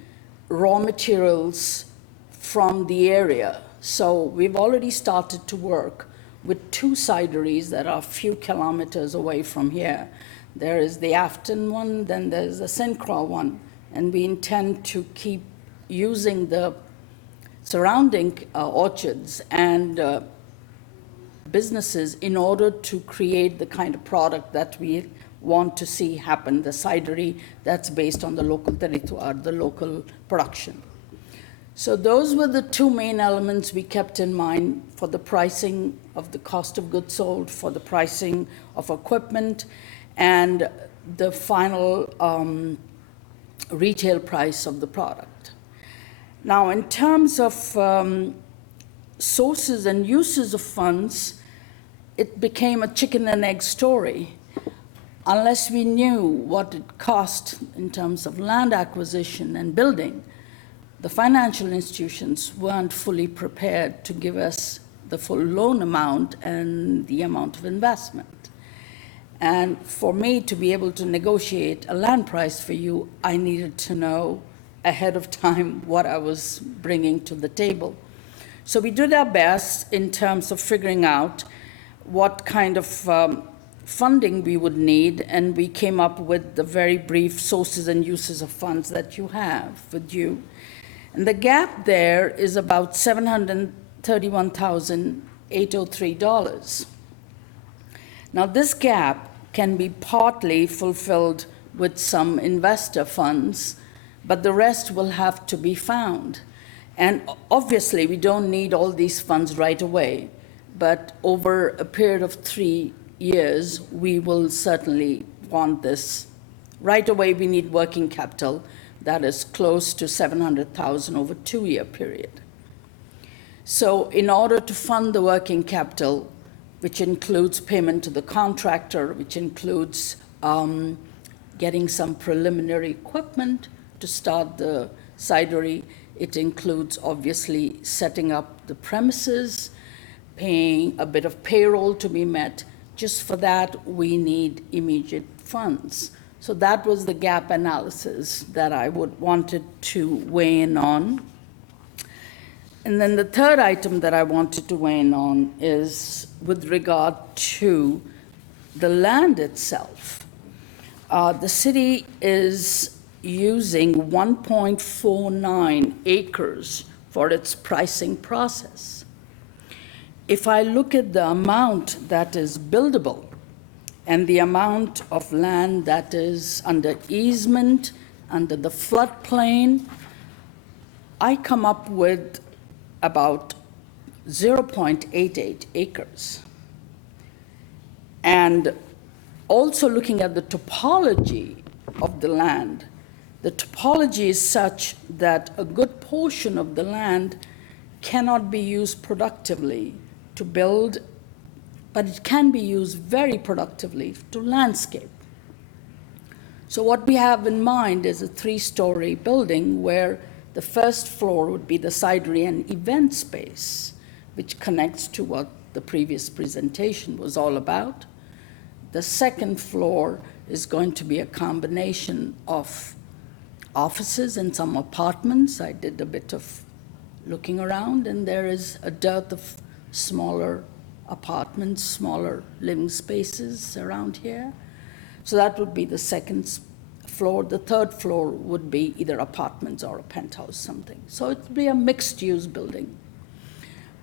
raw materials from the area. So we've already started to work with 2 cideries that are a few kilometers away from here. There is the Afton one, then there's the St. Croix one, and we intend to keep using the surrounding orchards and businesses in order to create the kind of product that we want to see happen, the cidery that's based on the local territory, the local production. So those were the two main elements we kept in mind for the pricing of the cost of goods sold, for the pricing of equipment, and the final retail price of the product. Now, in terms of sources and uses of funds, it became a chicken and egg story. Unless we knew what it cost in terms of land acquisition and building, the financial institutions weren't fully prepared to give us the full loan amount and the amount of investment. And for me to be able to negotiate a land price for you, I needed to know ahead of time what I was bringing to the table. So we did our best in terms of figuring out what kind of funding we would need, and we came up with the very brief sources and uses of funds that you have with you. And the gap there is about $731,803. Now, this gap can be partly fulfilled with some investor funds, but the rest will have to be found. And obviously, we don't need all these funds right away, but over a period of 3 years, we will certainly want this. Right away, we need working capital that is close to $700,000 over a 2-year period. So in order to fund the working capital, which includes payment to the contractor, which includes getting some preliminary equipment to start the cidery, it includes obviously setting up the premises, paying a bit of payroll to be met. Just for that, we need immediate funds. So that was the gap analysis that I wanted to weigh in on. And then the third item that I wanted to weigh in on is with regard to the land itself. The city is using 1.49 acres for its pricing process. If I look at the amount that is buildable and the amount of land that is under easement, under the floodplain, I come up with about 0.88 acres. And also looking at the topology of the land, the topology is such that a good portion of the land cannot be used productively to build, but it can be used very productively to landscape. So what we have in mind is a 3-story building where the first floor would be the cidery and event space, which connects to what the previous presentation was all about. The second floor is going to be a combination of offices and some apartments. I did a bit of looking around, and there is a dearth of smaller apartments, smaller living spaces around here. So that would be the second floor. The third floor would be either apartments or a penthouse, something. So it would be a mixed-use building.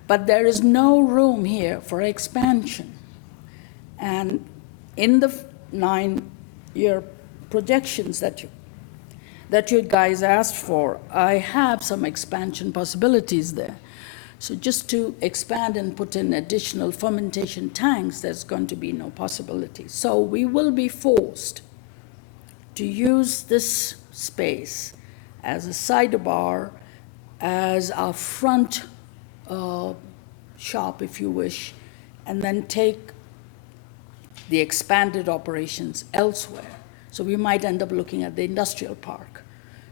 But there is no room here for expansion. And in the 9-year projections that you guys asked for, I have some expansion possibilities there. So just to expand and put in additional fermentation tanks, there's going to be no possibility. So we will be forced to use this space as a cider bar, as our front shop, if you wish, and then take the expanded operations elsewhere. So we might end up looking at the industrial park.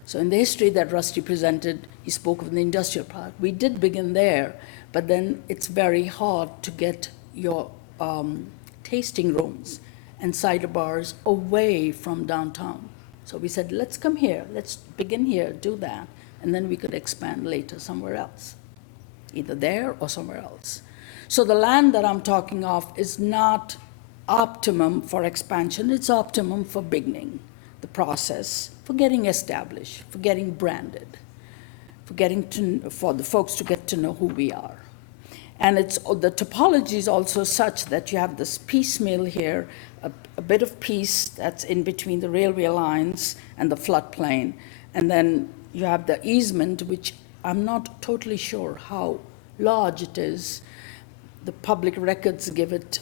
So in the history that Rusty presented, he spoke of the industrial park. We did begin there, but then it's very hard to get your tasting rooms and cider bars away from downtown. So we said, let's come here, let's begin here, do that, and then we could expand later somewhere else, either there or somewhere else. So the land that I'm talking of is not optimum for expansion, it's optimum for beginning the process for for getting established, for getting branded, for the folks to get to know who we are. And the topology is also such that you have this piecemeal here, a bit of piece that's in between the railway lines and the floodplain. And then you have the easement, which I'm not totally sure how large it is. The public records give it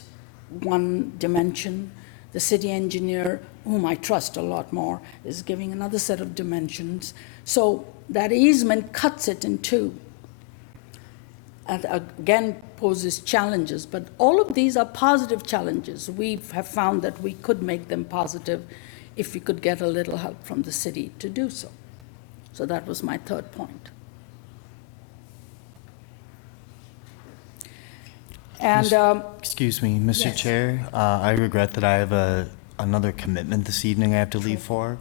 one dimension. The city engineer, whom I trust a lot more, is giving another set of dimensions. So that easement cuts it in two. And again, poses challenges, but all of these are positive challenges. We have found that we could make them positive if we could get a little help from the city to do so. So that was my third point. And Excuse me, Mr. yes. Chair, I regret that I have another commitment this evening I have to leave for.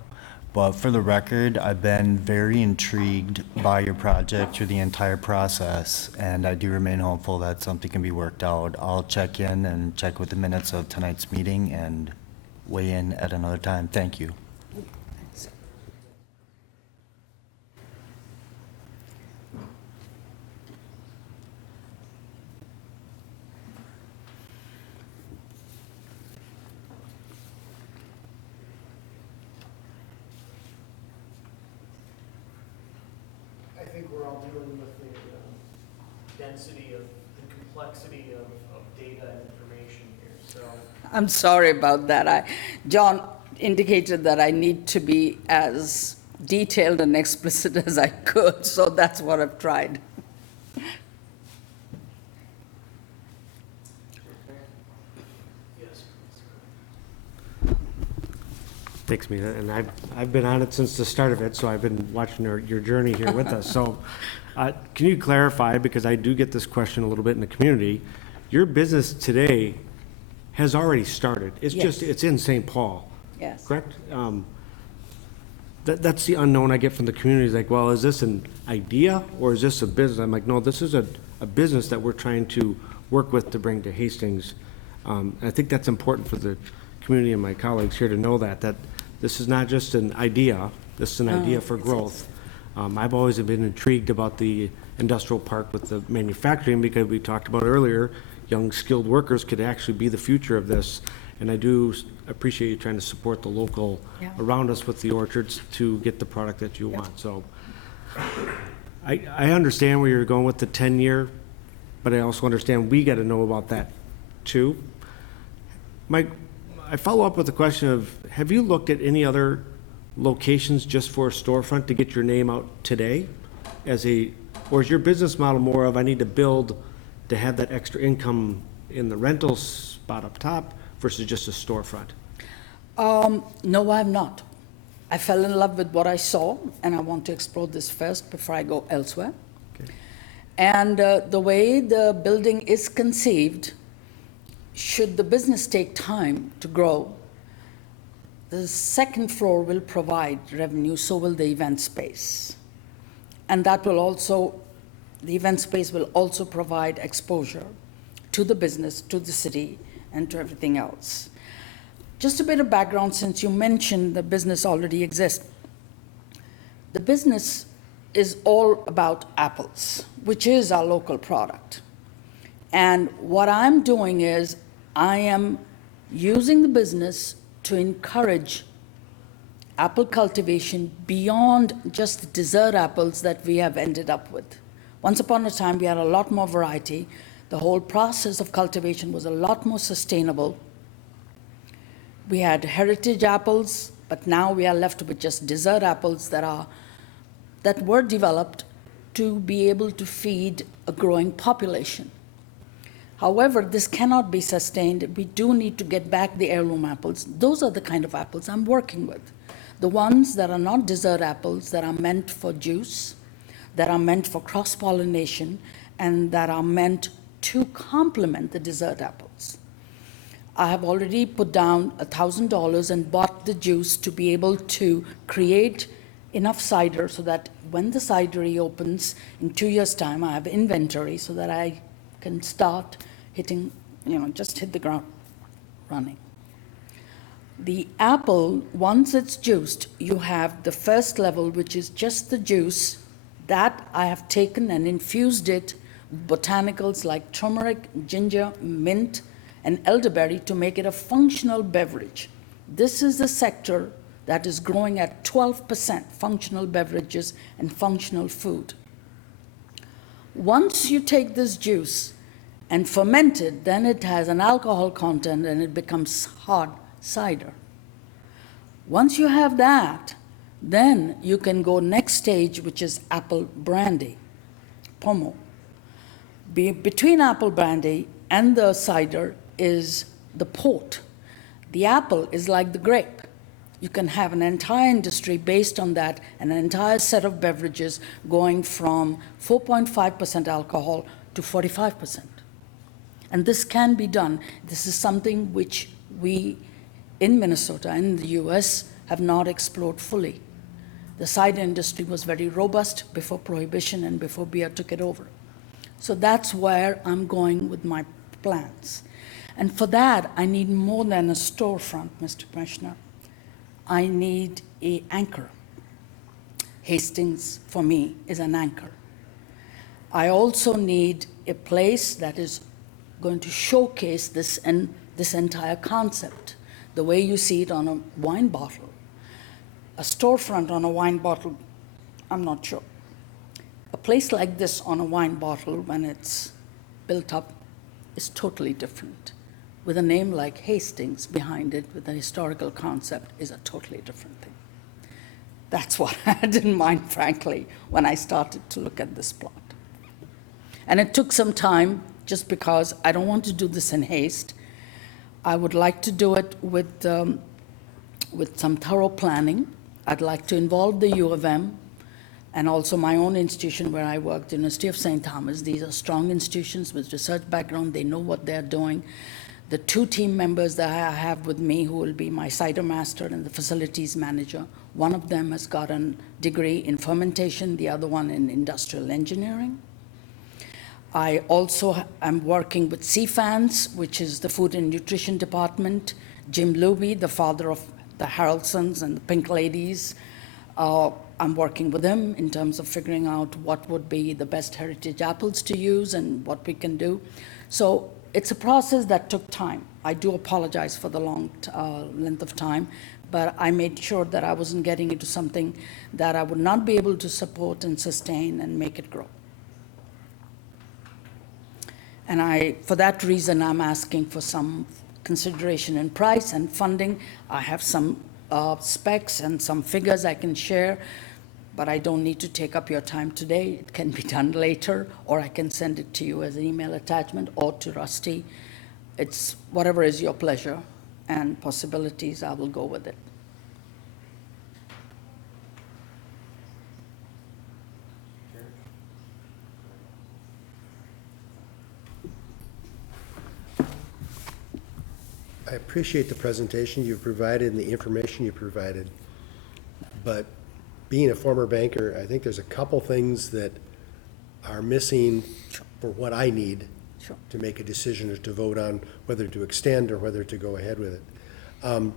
But for the record, I've been very intrigued by your project through the entire process, and I do remain hopeful that something can be worked out. I'll check in and check with the minutes of tonight's meeting and weigh in at another time. Thank you. I think we're all dealing with the density of, the complexity of data and information here, so. I'm sorry about that. John indicated that I need to be as detailed and explicit as I could, so that's what I've tried. Yes. Thanks, Mina, and I've been on it since the start of it, so I've been watching your journey here with us. So can you clarify, because I do get this question a little bit in the community, your business today has already started. It's just, Yes. it's in St. Paul, Yes. correct? That's the unknown I get from the community, is like, well, is this an idea or is this a business? I'm like, no, this is a business that we're trying to work with to bring to Hastings. And I think that's important for the community and my colleagues here to know that this is not just an idea, this is an idea for growth. I've always been intrigued about the industrial park with the manufacturing, because we talked about earlier, young skilled workers could actually be the future of this. And I do appreciate you trying to support the local around us with the orchards to get the product that you want. So I understand where you're going with the 10-year, but I also understand we got to know about that too. Mike, I follow up with the question of, have you looked at any other locations just for a storefront to get your name out today? Or is your business model more of, I need to build to have that extra income in the rental spot up top versus just a storefront? No, I'm not. I fell in love with what I saw, and I want to explore this first before I go elsewhere. Okay. And the way the building is conceived, should the business take time to grow, the second floor will provide revenue, so will the event space. And that will also, the event space will also provide exposure to the business, to the city, and to everything else. Just a bit of background, since you mentioned the business already exists. The business is all about apples, which is our local product. And what I'm doing is I am using the business to encourage apple cultivation beyond just the dessert apples that we have ended up with. Once upon a time, we had a lot more variety. The whole process of cultivation was a lot more sustainable. We had heritage apples, but now we are left with just dessert apples that were developed to be able to feed a growing population. However, this cannot be sustained. We do need to get back the heirloom apples. Those are the kind of apples I'm working with. The ones that are not dessert apples, that are meant for juice, that are meant for cross-pollination, and that are meant to complement the dessert apples. I have already put down $1,000 and bought the juice to be able to create enough cider so that when the cidery opens in 2 years' time, I have inventory so that I can start hitting, just hit the ground running. The apple, once it's juiced, you have the first level, which is just the juice. That I have taken and infused it with botanicals like turmeric, ginger, mint, and elderberry to make it a functional beverage. This is the sector that is growing at 12%, functional beverages and functional food. Once you take this juice and ferment it, then it has an alcohol content and it becomes hard cider. Once you have that, then you can go next stage, which is apple brandy, pomo. Between apple brandy and the cider is the port. The apple is like the grape. You can have an entire industry based on that, an entire set of beverages going from 4.5% alcohol to 45%. And this can be done. This is something which we in Minnesota and in the US have not explored fully. The cider industry was very robust before Prohibition and before beer took it over. So that's where I'm going with my plans. And for that, I need more than a storefront, Mr. Commissioner. I need an anchor. Hastings, for me, is an anchor. I also need a place that is going to showcase this entire concept, the way you see it on a wine bottle. A storefront on a wine bottle, I'm not sure. A place like this on a wine bottle, when it's built up, is totally different. With a name like Hastings behind it, with a historical concept, is a totally different thing. That's what I had in mind, frankly, when I started to look at this plot. And it took some time, just because I don't want to do this in haste. I would like to do it with some thorough planning. I'd like to involve the U of M and also my own institution where I worked, University of St. Thomas. These are strong institutions with research background. They know what they're doing. The two team members that I have with me, who will be my cider master and the facilities manager, one of them has got a degree in fermentation, the other one in industrial engineering. I also am working with CFANS, which is the Food and Nutrition Department. Jim Luby, the father of the Harrelsons and the Pink Ladies. I'm working with him in terms of figuring out what would be the best heritage apples to use and what we can do. So it's a process that took time. I do apologize for the long length of time, but I made sure that I wasn't getting into something that I would not be able to support and sustain and make it grow. And for that reason, I'm asking for some consideration in price and funding. I have some specs and some figures I can share, but I don't need to take up your time today. It can be done later, or I can send it to you as an email attachment or to Rusty. It's whatever is your pleasure and possibilities, I will go with it. I appreciate the presentation you've provided and the information you provided, but being a former banker, I think there's a couple things that are missing for what I need to make a decision or to vote on whether to extend or whether to go ahead with it.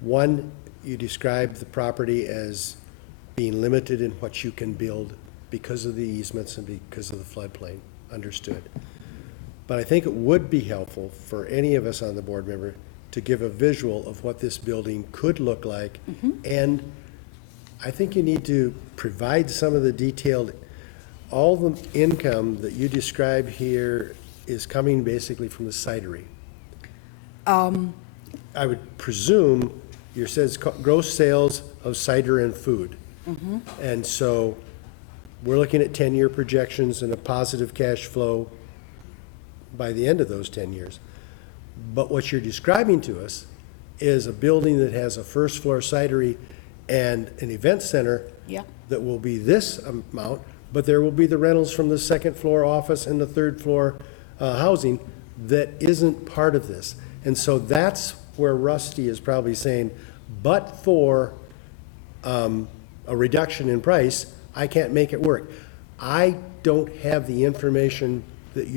One, you described the property as being limited in what you can build because of the easements and because of the floodplain. Understood. But I think it would be helpful for any of us on the board member to give a visual of what this building could look like. And I think you need to provide some of the detailed, all the income that you describe here is coming basically from the cidery. I would presume your says gross sales of cider and food. And so we're looking at 10-year projections and a positive cash flow by the end of those 10 years. But what you're describing to us is a building that has a first floor cidery and an event center that will be this amount, but there will be the rentals from the second floor office and the third floor housing that isn't part of this. And so that's where Rusty is probably saying, but for a reduction in price, I can't make it work. I don't have the information that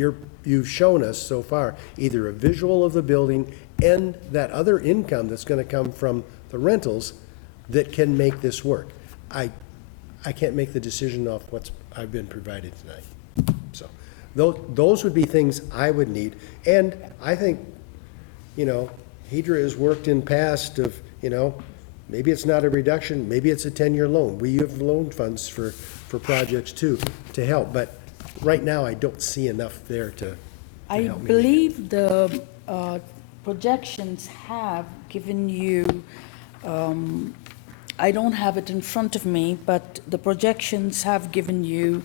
you've shown us so far, either a visual of the building and that other income that's gonna come from the rentals that can make this work. I can't make the decision off what's, I've been provided tonight. So, those would be things I would need. And I think, HEDRA has worked in past of, maybe it's not a reduction, maybe it's a 10-year loan. We have loan funds for projects too, to help. But right now, I don't see enough there to I help me. believe the projections have given you, I don't have it in front of me, but the projections have given you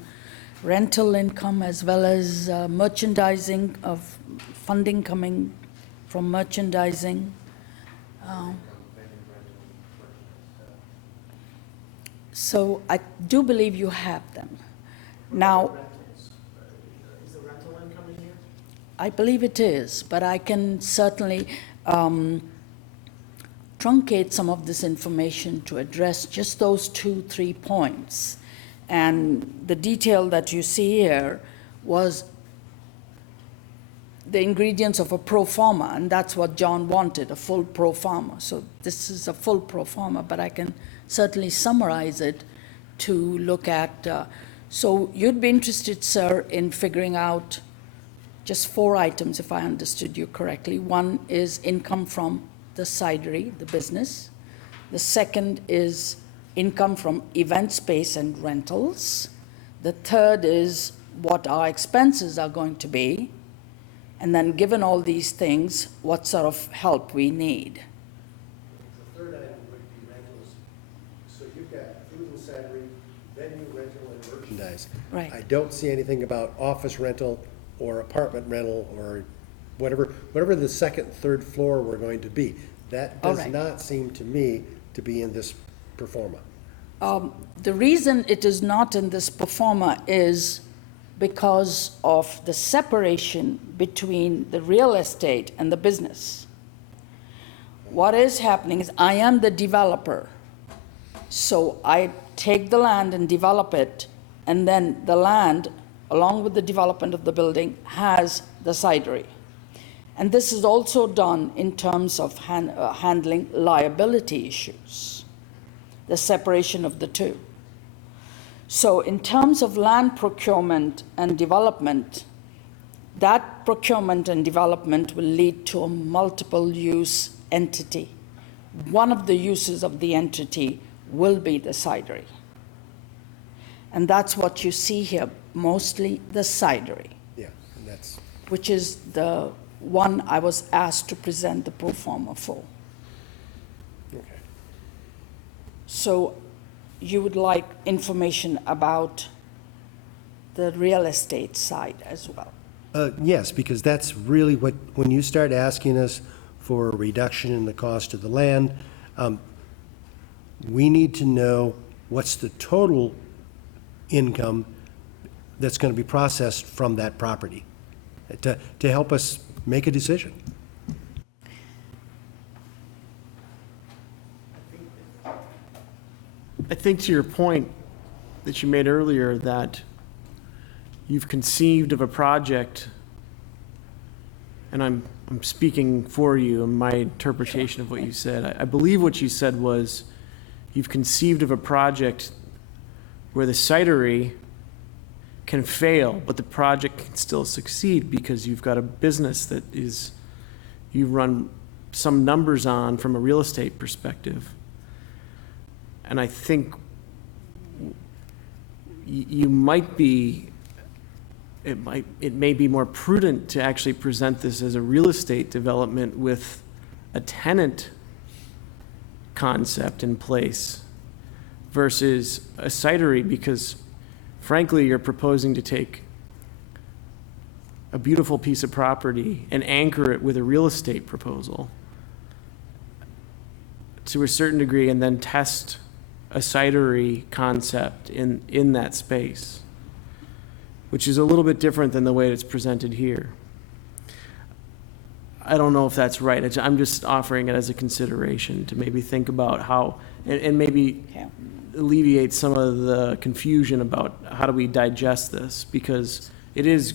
rental income as well as merchandising of funding coming from merchandising. So I do believe you have them. Now, Is the rental income in here? I believe it is, but I can certainly truncate some of this information to address just those 2-3 points. And the detail that you see here was the ingredients of a pro forma, and that's what John wanted, a full pro forma. So this is a full pro forma, but I can certainly summarize it to look at. So you'd be interested, sir, in figuring out just 4 items, if I understood you correctly. One is income from the cidery, the business. The second is income from event space and rentals. The third is what our expenses are going to be. And then given all these things, what sort of help we need. The third item would be rentals. So you've got food and cidery, venue rental, and merchandise. Right. I don't see anything about office rental or apartment rental or whatever the second, third floor were going to be. That All does right. not seem to me to be in this pro forma. The reason it is not in this pro forma is because of the separation between the real estate and the business. What is happening is I am the developer. So I take the land and develop it, and then the land, along with the development of the building, has the cidery. And this is also done in terms of handling liability issues, the separation of the two. So in terms of land procurement and development, that procurement and development will lead to a multiple use entity. One of the uses of the entity will be the cidery. And that's what you see here, mostly the cidery, Yeah, and that's, which is the one I was asked to present the pro forma for. okay. So you would like information about the real estate side as well? Yes, because that's really what, when you start asking us for a reduction in the cost of the land, we need to know what's the total income that's going to be processed from that property to help us make a decision. I think to your point that you made earlier, that you've conceived of a project, and I'm speaking for you in my interpretation of what you said. I believe what you said was you've conceived of a project where the cidery can fail, but the project can still succeed because you've got a business that is, you run some numbers on from a real estate perspective. And I think you might be, it may be more prudent to actually present this as a real estate development with a tenant concept in place versus a cidery, because frankly, you're proposing to take a beautiful piece of property and anchor it with a real estate proposal to a certain degree, and then test a cidery concept in that space, which is a little bit different than the way it's presented here. I don't know if that's right. I'm just offering it as a consideration to maybe think about how, and maybe Okay. alleviate some of the confusion about how do we digest this, because it is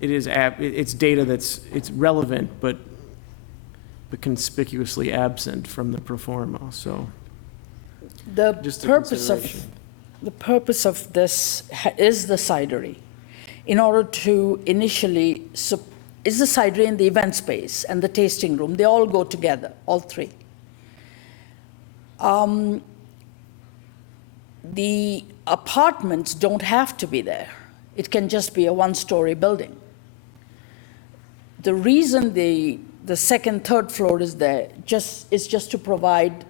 it's data it's relevant, but conspicuously absent from the pro forma, so. The Just a purpose of, consideration. the purpose of this is the cidery. In order to initially, is the cidery and the event space and the tasting room, they all go together, all three. The apartments don't have to be there. It can just be a one-story building. The reason the second, third floor is there is just to provide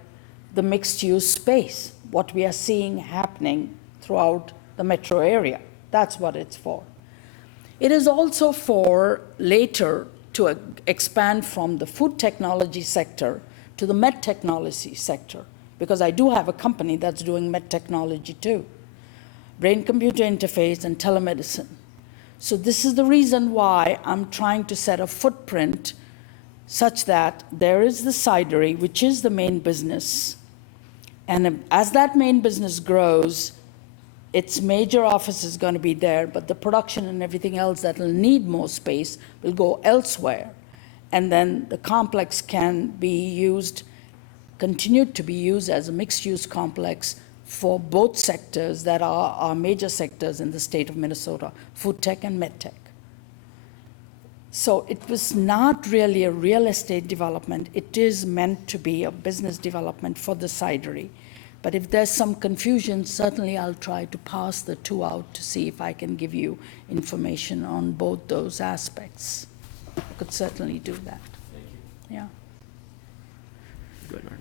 the mixed-use space, what we are seeing happening throughout the metro area. That's what it's for. It is also for later to expand from the food technology sector to the med technology sector, because I do have a company that's doing med technology too, brain-computer interface and telemedicine. So this is the reason why I'm trying to set a footprint such that there is the cidery, which is the main business. And as that main business grows, its major office is going to be there, but the production and everything else that will need more space will go elsewhere. And then the complex can be used, continued to be used as a mixed-use complex for both sectors that are our major sectors in the state of Minnesota, food tech and med tech. So it was not really a real estate development. It is meant to be a business development for the cidery. But if there's some confusion, certainly I'll try to pass the two out to see if I can give you information on both those aspects. I could certainly do that. Thank you. Yeah. Good, Mark.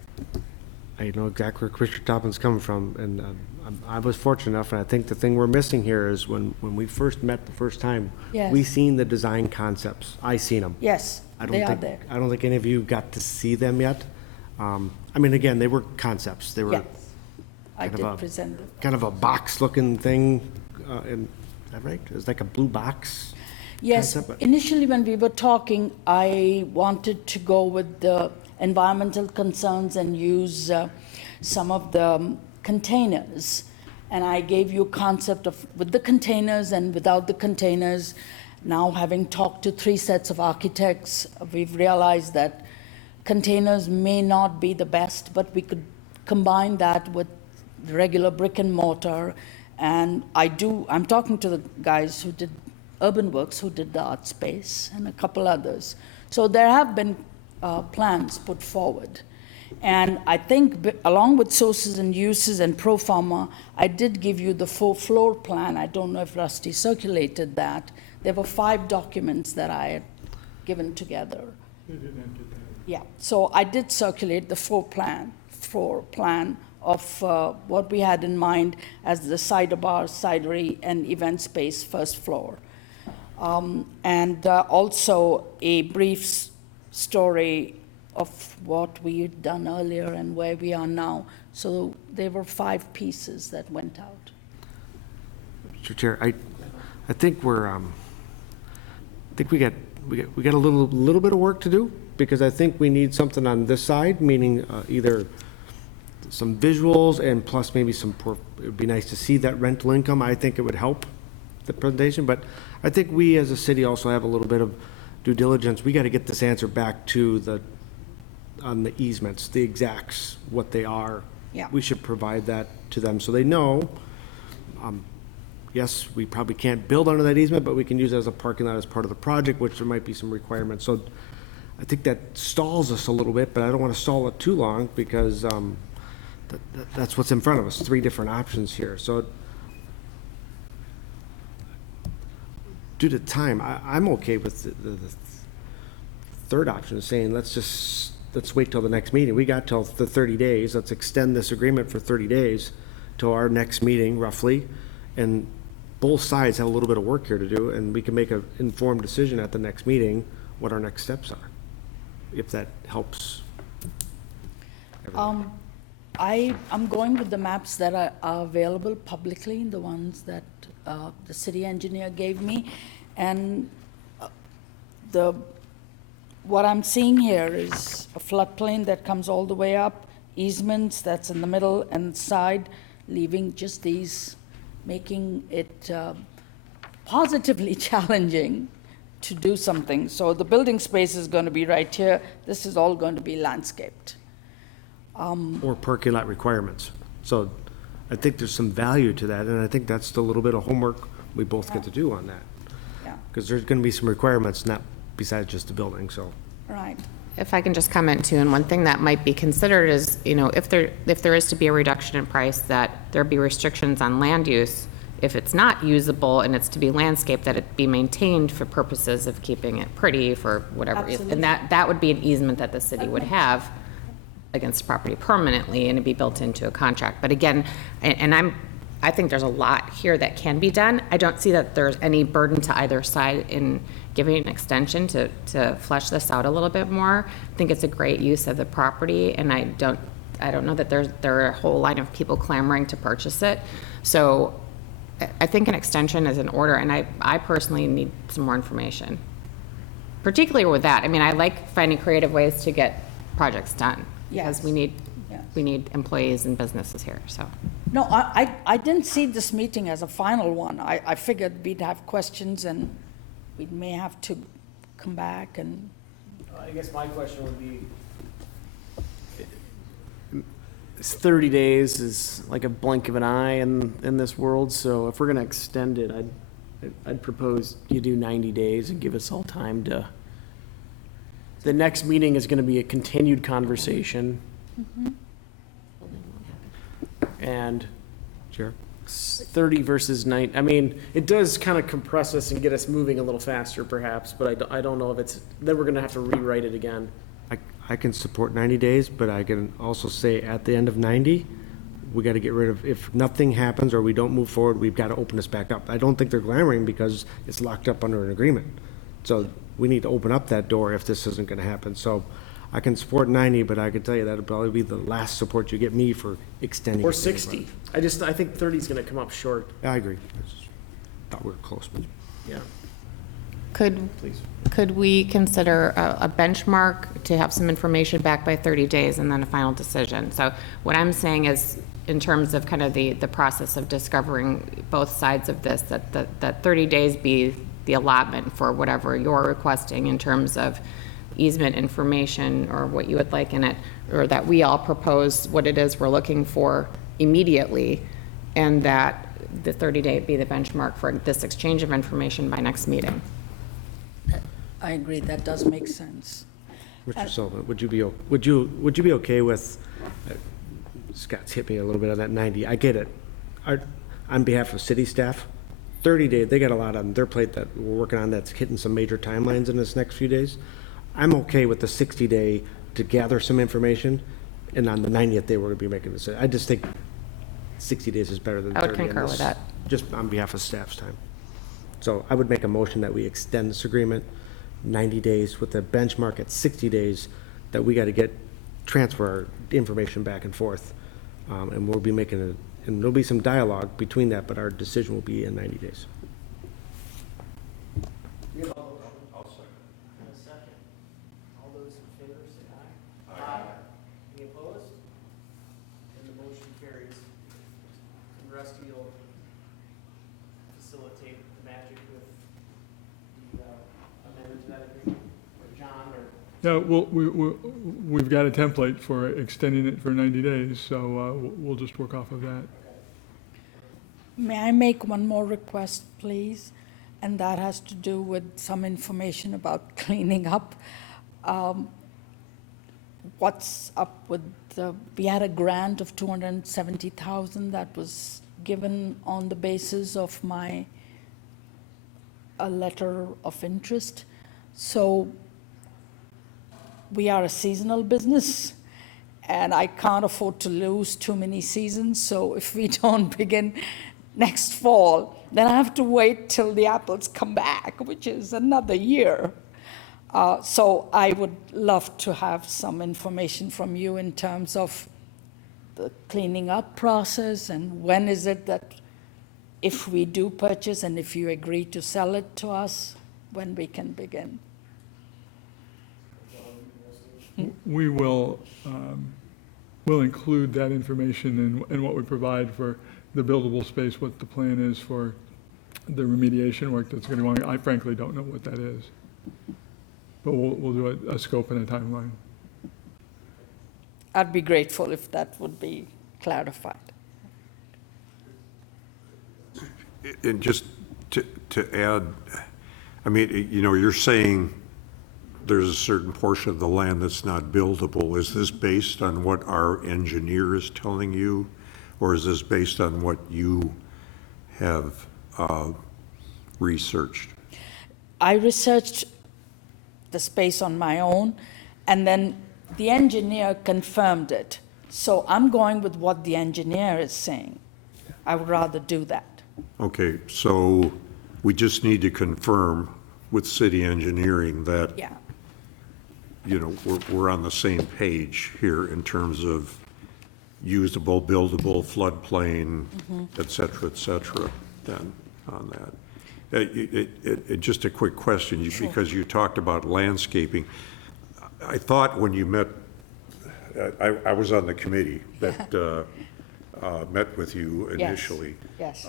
I know exactly where Commissioner Toppin's coming from, and I was fortunate enough, and I think the thing we're missing here is when we first met the first time, Yes. we seen the design concepts. I seen them. Yes, they are there. I don't think any of you got to see them yet. I mean, again, they were concepts. They were Yes, I kind did of a- present them. kind of a box-looking thing, and, is that right? It's like a blue box? Yes, concept, but- initially when we were talking, I wanted to go with the environmental concerns and use some of the containers. And I gave you a concept of with the containers and without the containers. Now, having talked to 3 sets of architects, we've realized that containers may not be the best, but we could combine that with regular brick and mortar. And I'm talking to the guys who did Urban Works, who did the art space, and a couple others. So there have been plans put forward. And I think along with sources and uses and pro forma, I did give you the full floor plan. I don't know if Rusty circulated that. There were 5 documents that I had given together. Yeah, so I did circulate the floor plan of what we had in mind as the cider bar, cidery, and event space first floor. And also a brief story of what we had done earlier and where we are now. So there were 5 pieces that went out. Mr. Chair, I think we got a little bit of work to do, because I think we need something on this side, meaning either some visuals and plus maybe it would be nice to see that rental income. I think it would help the presentation, but I think we as a city also have a little bit of due diligence. We got to get this answer back to on the easements, the exacts, what they are. Yeah. We should provide that to them so they know. Yes, we probably can't build under that easement, but we can use it as a parking lot as part of the project, which there might be some requirements. So I think that stalls us a little bit, but I don't want to stall it too long, because that's what's in front of us, 3 different options here. So due to time, I'm okay with the third option, saying let's wait till the next meeting. We got till the 30 days. Let's extend this agreement for 30 days till our next meeting, roughly. And both sides have a little bit of work here to do, and we can make an informed decision at the next meeting what our next steps are, if that helps everyone. I'm going with the maps that are available publicly, the ones that the city engineer gave me. And what I'm seeing here is a floodplain that comes all the way up, easements that's in the middle and side, leaving just these, making it positively challenging to do something. So the building space is going to be right here. This is all going to be landscaped. Or parking lot requirements. So I think there's some value to that, and I think that's the little bit of homework we both get to do on that. Yeah, Because there's going to be some requirements, not besides just the building, so. right. If I can just comment too, and one thing that might be considered is, if there is to be a reduction in price, that there be restrictions on land use. If it's not usable and it's to be landscaped, that it be maintained for purposes of keeping it pretty for whatever. Absolutely. And that would be an easement that the city would have against property permanently, and it'd be built into a contract. But again, I think there's a lot here that can be done. I don't see that there's any burden to either side in giving an extension to flesh this out a little bit more. I think it's a great use of the property, and I don't know that there are a whole line of people clamoring to purchase it. So I think an extension is in order, and I personally need some more information, particularly with that. I mean, I like finding creative ways to get projects done, because Yes. we need employees and businesses here, so. No, I didn't see this meeting as a final one. I figured we'd have questions and we may have to come back and, I guess my question would be, 30 days is like a blink of an eye in this world, so if we're gonna extend it, I'd propose you do 90 days and give us all time to, the next meeting is gonna be a continued conversation. And Sure. 30 versus 9, I mean, it does kind of compress us and get us moving a little faster perhaps, but I don't know if it's, then we're gonna have to rewrite it again. I can support 90 days, but I can also say at the end of 90, we got to get rid of, if nothing happens or we don't move forward, we've got to open this back up. I don't think they're glamoring because it's locked up under an agreement. So we need to open up that door if this isn't going to happen. So I can support 90, but I can tell you that'll probably be the last support you get me for extending. Or it. 60. I think 30 is gonna come up short, I agree. I just thought we were close, but yeah, Could please. we consider a benchmark to have some information back by 30 days and then a final decision? So what I'm saying is, in terms of kind of the process of discovering both sides of this, that 30 days be the allotment for whatever you're requesting in terms of easement information or what you would like in it, or that we all propose what it is we're looking for immediately, and that the 30-day be the benchmark for this exchange of information by next meeting. I agree, that does make sense. Mr. Sullivan, would you be okay with, Scott's hit me a little bit on that 90, I get it. On behalf of city staff, 30 days, they got a lot on their plate that we're working on that's hitting some major timelines in this next few days. I'm okay with the 60-day to gather some information, and on the 90th day, we're gonna be making a decision. I just think 60 days is better than 30. I would on concur this, with that. Just on behalf of staff's time. So I would make a motion that we extend this agreement 90 days with a benchmark at 60 days, that we gotta transfer our information back and forth. And we'll be and there'll be some dialogue between that, but our decision will be in 90 days. All those in favor, say aye. Aye. Any opposed? And the motion carries. And Rusty will facilitate the magic with the amendment to that agreement, or John, or No, we've got a template for extending it for 90 days, so we'll just work off of that. May I make one more request, please? And that has to do with some information about cleaning up. What's up with we had a grant of $270,000 that was given on the basis of a letter of interest. So we are a seasonal business, and I can't afford to lose too many seasons. So if we don't begin next fall, then I have to wait till the apples come back, which is another year. So I would love to have some information from you in terms of the cleaning up process, and when is it that, if we do purchase and if you agree to sell it to us, when we can begin. We will we'll include that information in what we provide for the buildable space, what the plan is for the remediation work that's going to go on. I frankly don't know what that is. But we'll do a scope and a timeline. I'd be grateful if that would be clarified. And just to add, I mean, you know, you're saying there's a certain portion of the land that's not buildable. Is this based on what our engineer is telling you? Or is this based on what you have researched? I researched the space on my own, and then the engineer confirmed it. So I'm going with what the engineer is saying. I would rather do that. Okay, so we just need to confirm with city engineering that, Yeah. you know, we're on the same page here in terms of usable, buildable, floodplain, et cetera, then on that. Just a quick question, because you talked about landscaping. I thought when you met, I was on the committee that met with you initially. Yes.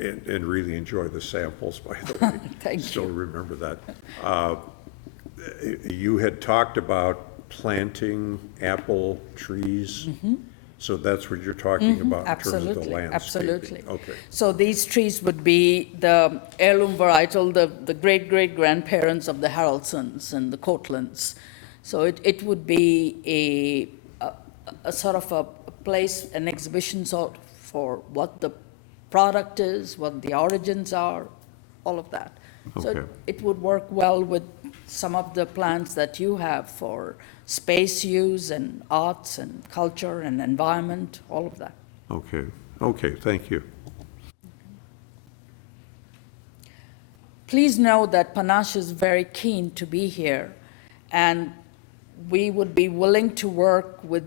And really enjoyed the samples, by the way. Thank you. Still remember that. You had talked about planting apple trees. So that's what you're talking about in terms of the Absolutely, landscaping? absolutely. Okay. So these trees would be the heirloom varietal, the great-great-grandparents of the Haraldsons and the Courtlands. So it would be a sort of a place, an exhibition sort for what the product is, what the origins are, all of that. So Okay. it would work well with some of the plans that you have for space use and arts and culture and environment, all of that. Okay, thank you. Please know that Panache is very keen to be here, and we would be willing to work with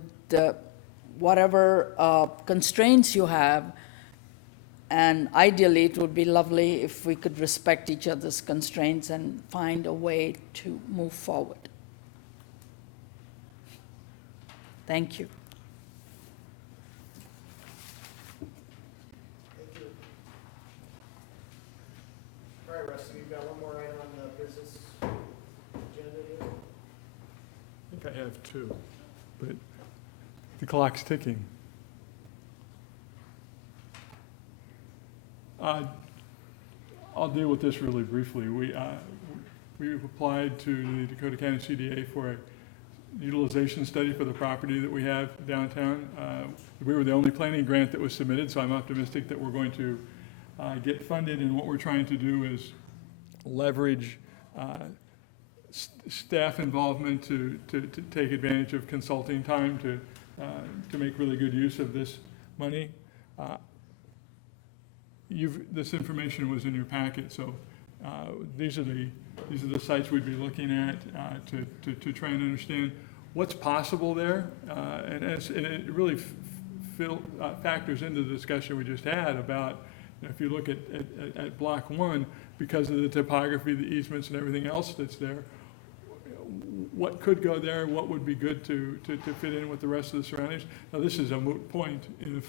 whatever constraints you have. And ideally, it would be lovely if we could respect each other's constraints and find a way to move forward. Thank you. All right, Rusty, you've got one more item on the business agenda here? I think I have two, but the clock's ticking. I'll deal with this really briefly. We've applied to the Dakota County CDA for a utilization study for the property that we have downtown. We were the only planning grant that was submitted, so I'm optimistic that we're going to get funded, and what we're trying to do is leverage staff involvement to take advantage of consulting time to make really good use of this money. This information was in your packet, so these are the sites we'd be looking at to try and understand what's possible there, and it really factors into the discussion we just had about, you know, if you look at Block 1, because of the topography, the easements, and everything else that's there, what could go there, what would be good to fit in with the rest of the surroundings. Now, this is a moot point if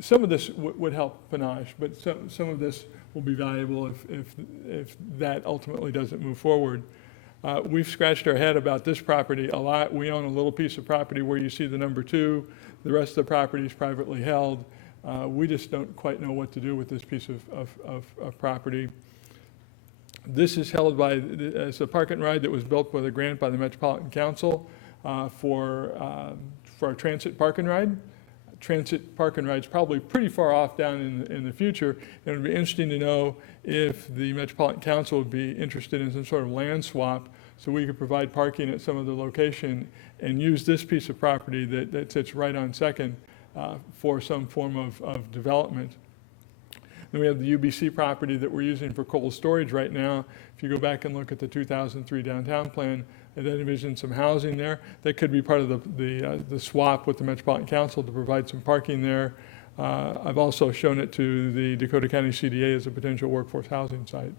some of this would help Panache, but some of this will be valuable if that ultimately doesn't move forward. We've scratched our head about this property a lot. We own a little piece of property where you see the number 2. The rest of the property is privately held. We just don't quite know what to do with this piece of property. This is held by, it's a park and ride that was built with a grant by the Metropolitan Council for a transit park and ride. Transit park and ride's probably pretty far off down in the future. It would be interesting to know if the Metropolitan Council would be interested in some sort of land swap so we could provide parking at some of the location and use this piece of property that sits right on Second for some form of development. Then we have the UBC property that we're using for cold storage right now. If you go back and look at the 2003 downtown plan, it envisions some housing there. That could be part of the swap with the Metropolitan Council to provide some parking there. I've also shown it to the Dakota County CDA as a potential workforce housing site.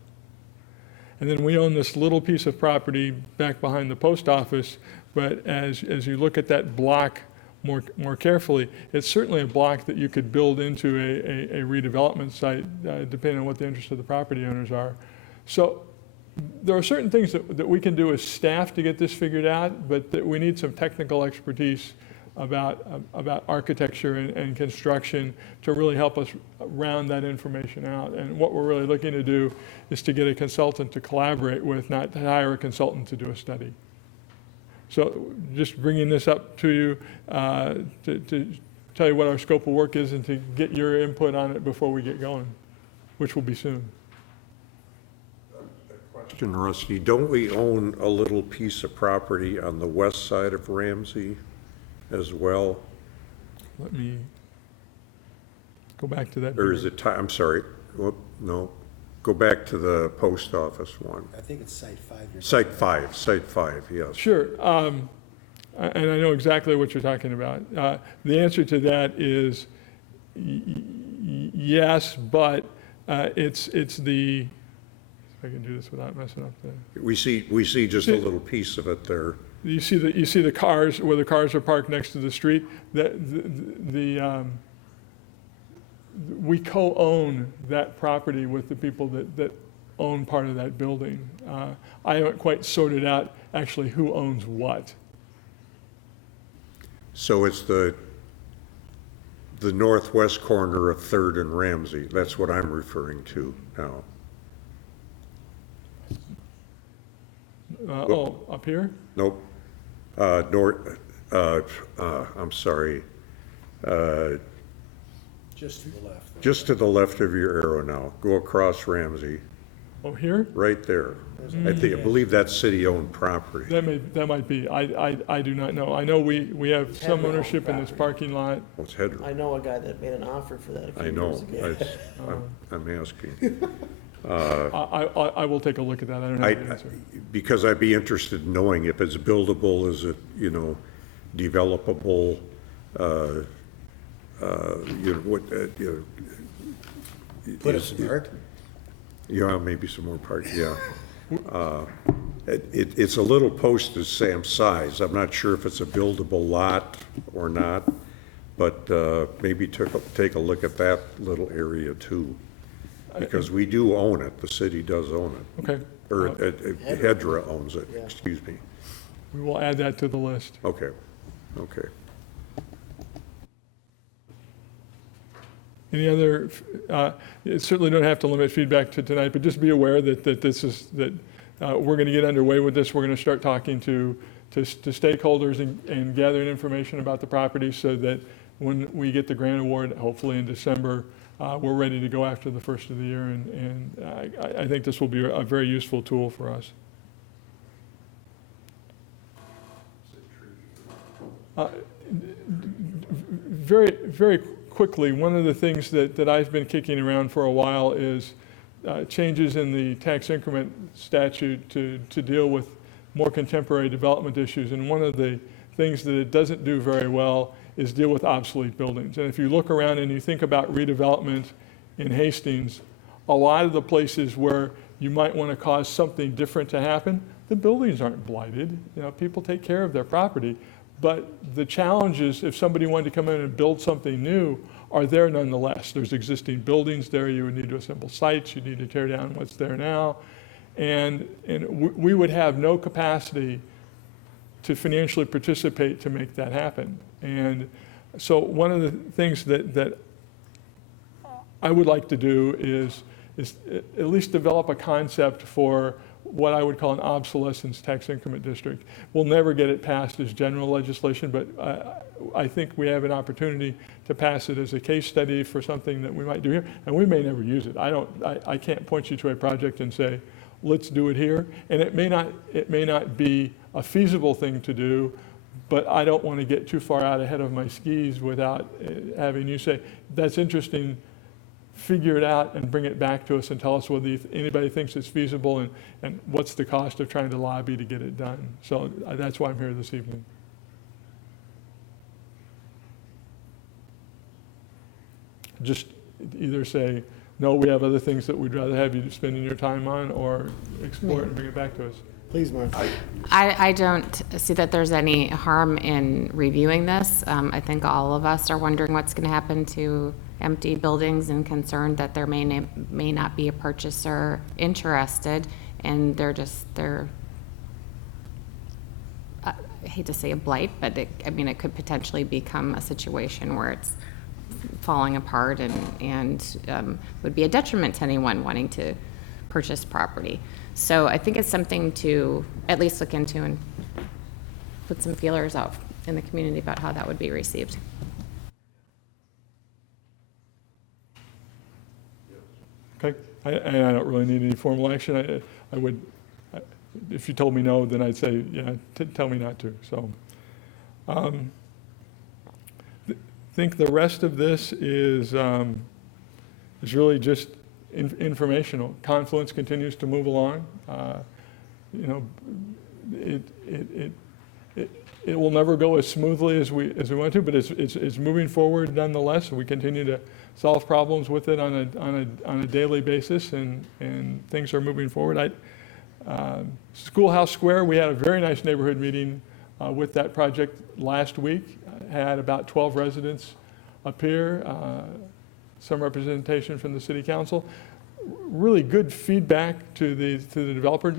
And then we own this little piece of property back behind the post office, but as you look at that block more carefully, it's certainly a block that you could build into a redevelopment site, depending on what the interests of the property owners are. So there are certain things that we can do as staff to get this figured out, but that we need some technical expertise about architecture and construction to really help us round that information out. And what we're really looking to do is to get a consultant to collaborate with, not to hire a consultant to do a study. So just bringing this up to you to tell you what our scope of work is and to get your input on it before we get going, which will be soon. Question, Rusty, don't we own a little piece of property on the west side of Ramsey as well? Let me go back to that. Or is it, I'm sorry, whoop, no, go back to the post office one. I think it's Site 5. Site five, yes. Sure. And I know exactly what you're talking about. The answer to that is yes, but it's the, if I can do this without messing up the. We see just a little piece of it there. You see the cars, where the cars are parked next to the street. We co-own that property with the people that own part of that building. I haven't quite sorted out actually who owns what. So it's the northwest corner of 3rd and Ramsey. That's what I'm referring to now. Up here? Nope. I'm sorry. Just to the left. Just to the left of your arrow now. Go across Ramsey, Oh, here? right there. I believe that's city-owned property. That might be. I do not know. I know we have some ownership in this parking lot. Oh, it's HEDRA. I know a guy that made an offer for that a few I know. years ago. I'm asking. I will take a look at that. I don't have the answer. Because I'd be interested in knowing if it's buildable, is it, developable, what, Put it smart. Yeah, maybe some more park, yeah. It's a little postage stamp size. I'm not sure if it's a buildable lot or not, but maybe take a look at that little area too. Because we do own it, the city does own it. Okay. Or HEDRA owns it, excuse me. We will add that to the list. Okay. Any other, you certainly don't have to limit feedback to tonight, but just be aware that we're going to get underway with this. We're going to start talking to stakeholders and gathering information about the property so that when we get the grant award, hopefully in December, we're ready to go after the first of the year. And I think this will be a very useful tool for us. Very, very quickly, one of the things that I've been kicking around for a while is changes in the tax increment statute to deal with more contemporary development issues. And one of the things that it doesn't do very well is deal with obsolete buildings. And if you look around and you think about redevelopment in Hastings, a lot of the places where you might want to cause something different to happen, the buildings aren't blighted. People take care of their property. But the challenges, if somebody wanted to come in and build something new, are there nonetheless. There's existing buildings there. You would need to assemble sites. You need to tear down what's there now. And we would have no capacity to financially participate to make that happen. And so one of the things that I would like to do is at least develop a concept for what I would call an obsolescence tax increment district. We'll never get it passed as general legislation, but I think we have an opportunity to pass it as a case study for something that we might do here, and we may never use it. I can't point you to a project and say, let's do it here, and it may not be a feasible thing to do, but I don't want to get too far out ahead of my skis without having you say, that's interesting, figure it out and bring it back to us and tell us whether anybody thinks it's feasible and what's the cost of trying to lobby to get it done. So that's why I'm here this evening. Just either say, no, we have other things that we'd rather have you spending your time on, or explore it and bring it back to us. Please, Martha. I don't see that there's any harm in reviewing this. I think all of us are wondering what's going to happen to empty buildings and concerned that there may not be a purchaser interested, and they're I hate to say a blight, but it could potentially become a situation where it's falling apart and would be a detriment to anyone wanting to purchase property. So I think it's something to at least look into and put some feelers out in the community about how that would be received. Okay, and I don't really need any formal action. I would, if you told me no, then I'd say, yeah, tell me not to, so. Think the rest of this is really just informational. Confluence continues to move along. You know, it will never go as smoothly as we want to, but it's moving forward nonetheless. We continue to solve problems with it on a daily basis, and things are moving forward. Schoolhouse Square, we had a very nice neighborhood meeting with that project last week. Had about 12 residents appear, some representation from the city council. Really good feedback to the developer.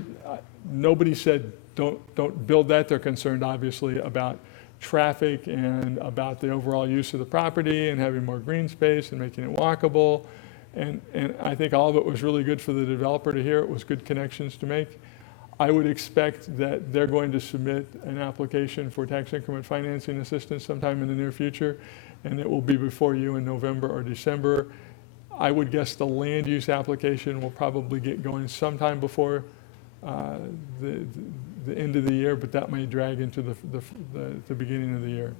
Nobody said don't build that. They're concerned obviously about traffic and about the overall use of the property and having more green space and making it walkable. And I think all of it was really good for the developer to hear. It was good connections to make. I would expect that they're going to submit an application for tax increment financing assistance sometime in the near future, and it will be before you in November or December. I would guess the land use application will probably get going sometime before the end of the year, but that may drag into the beginning of the year.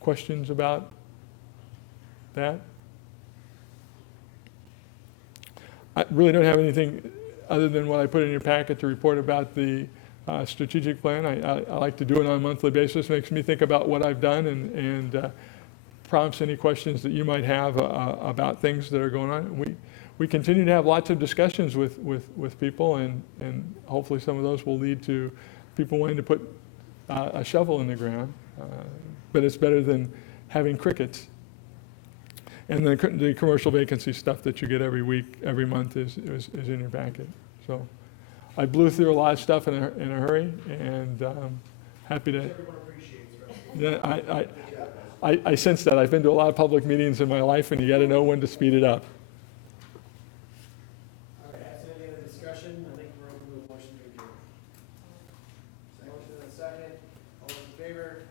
Questions about that? I really don't have anything other than what I put in your packet to report about the strategic plan. I like to do it on a monthly basis. Makes me think about what I've done and prompts any questions that you might have about things that are going on. We continue to have lots of discussions with people, and hopefully some of those will lead to people wanting to put a shovel in the ground. But it's better than having crickets. And the commercial vacancy stuff that you get every week, every month is in your packet. So I blew through a lot of stuff in a hurry, and happy to. Yeah, I sense that. I've been to a lot of public meetings in my life, and you got to know when to speed it up. All right, is there any other discussion? I think we're open to a motion to adjourn. Motion and a second. All those in favor?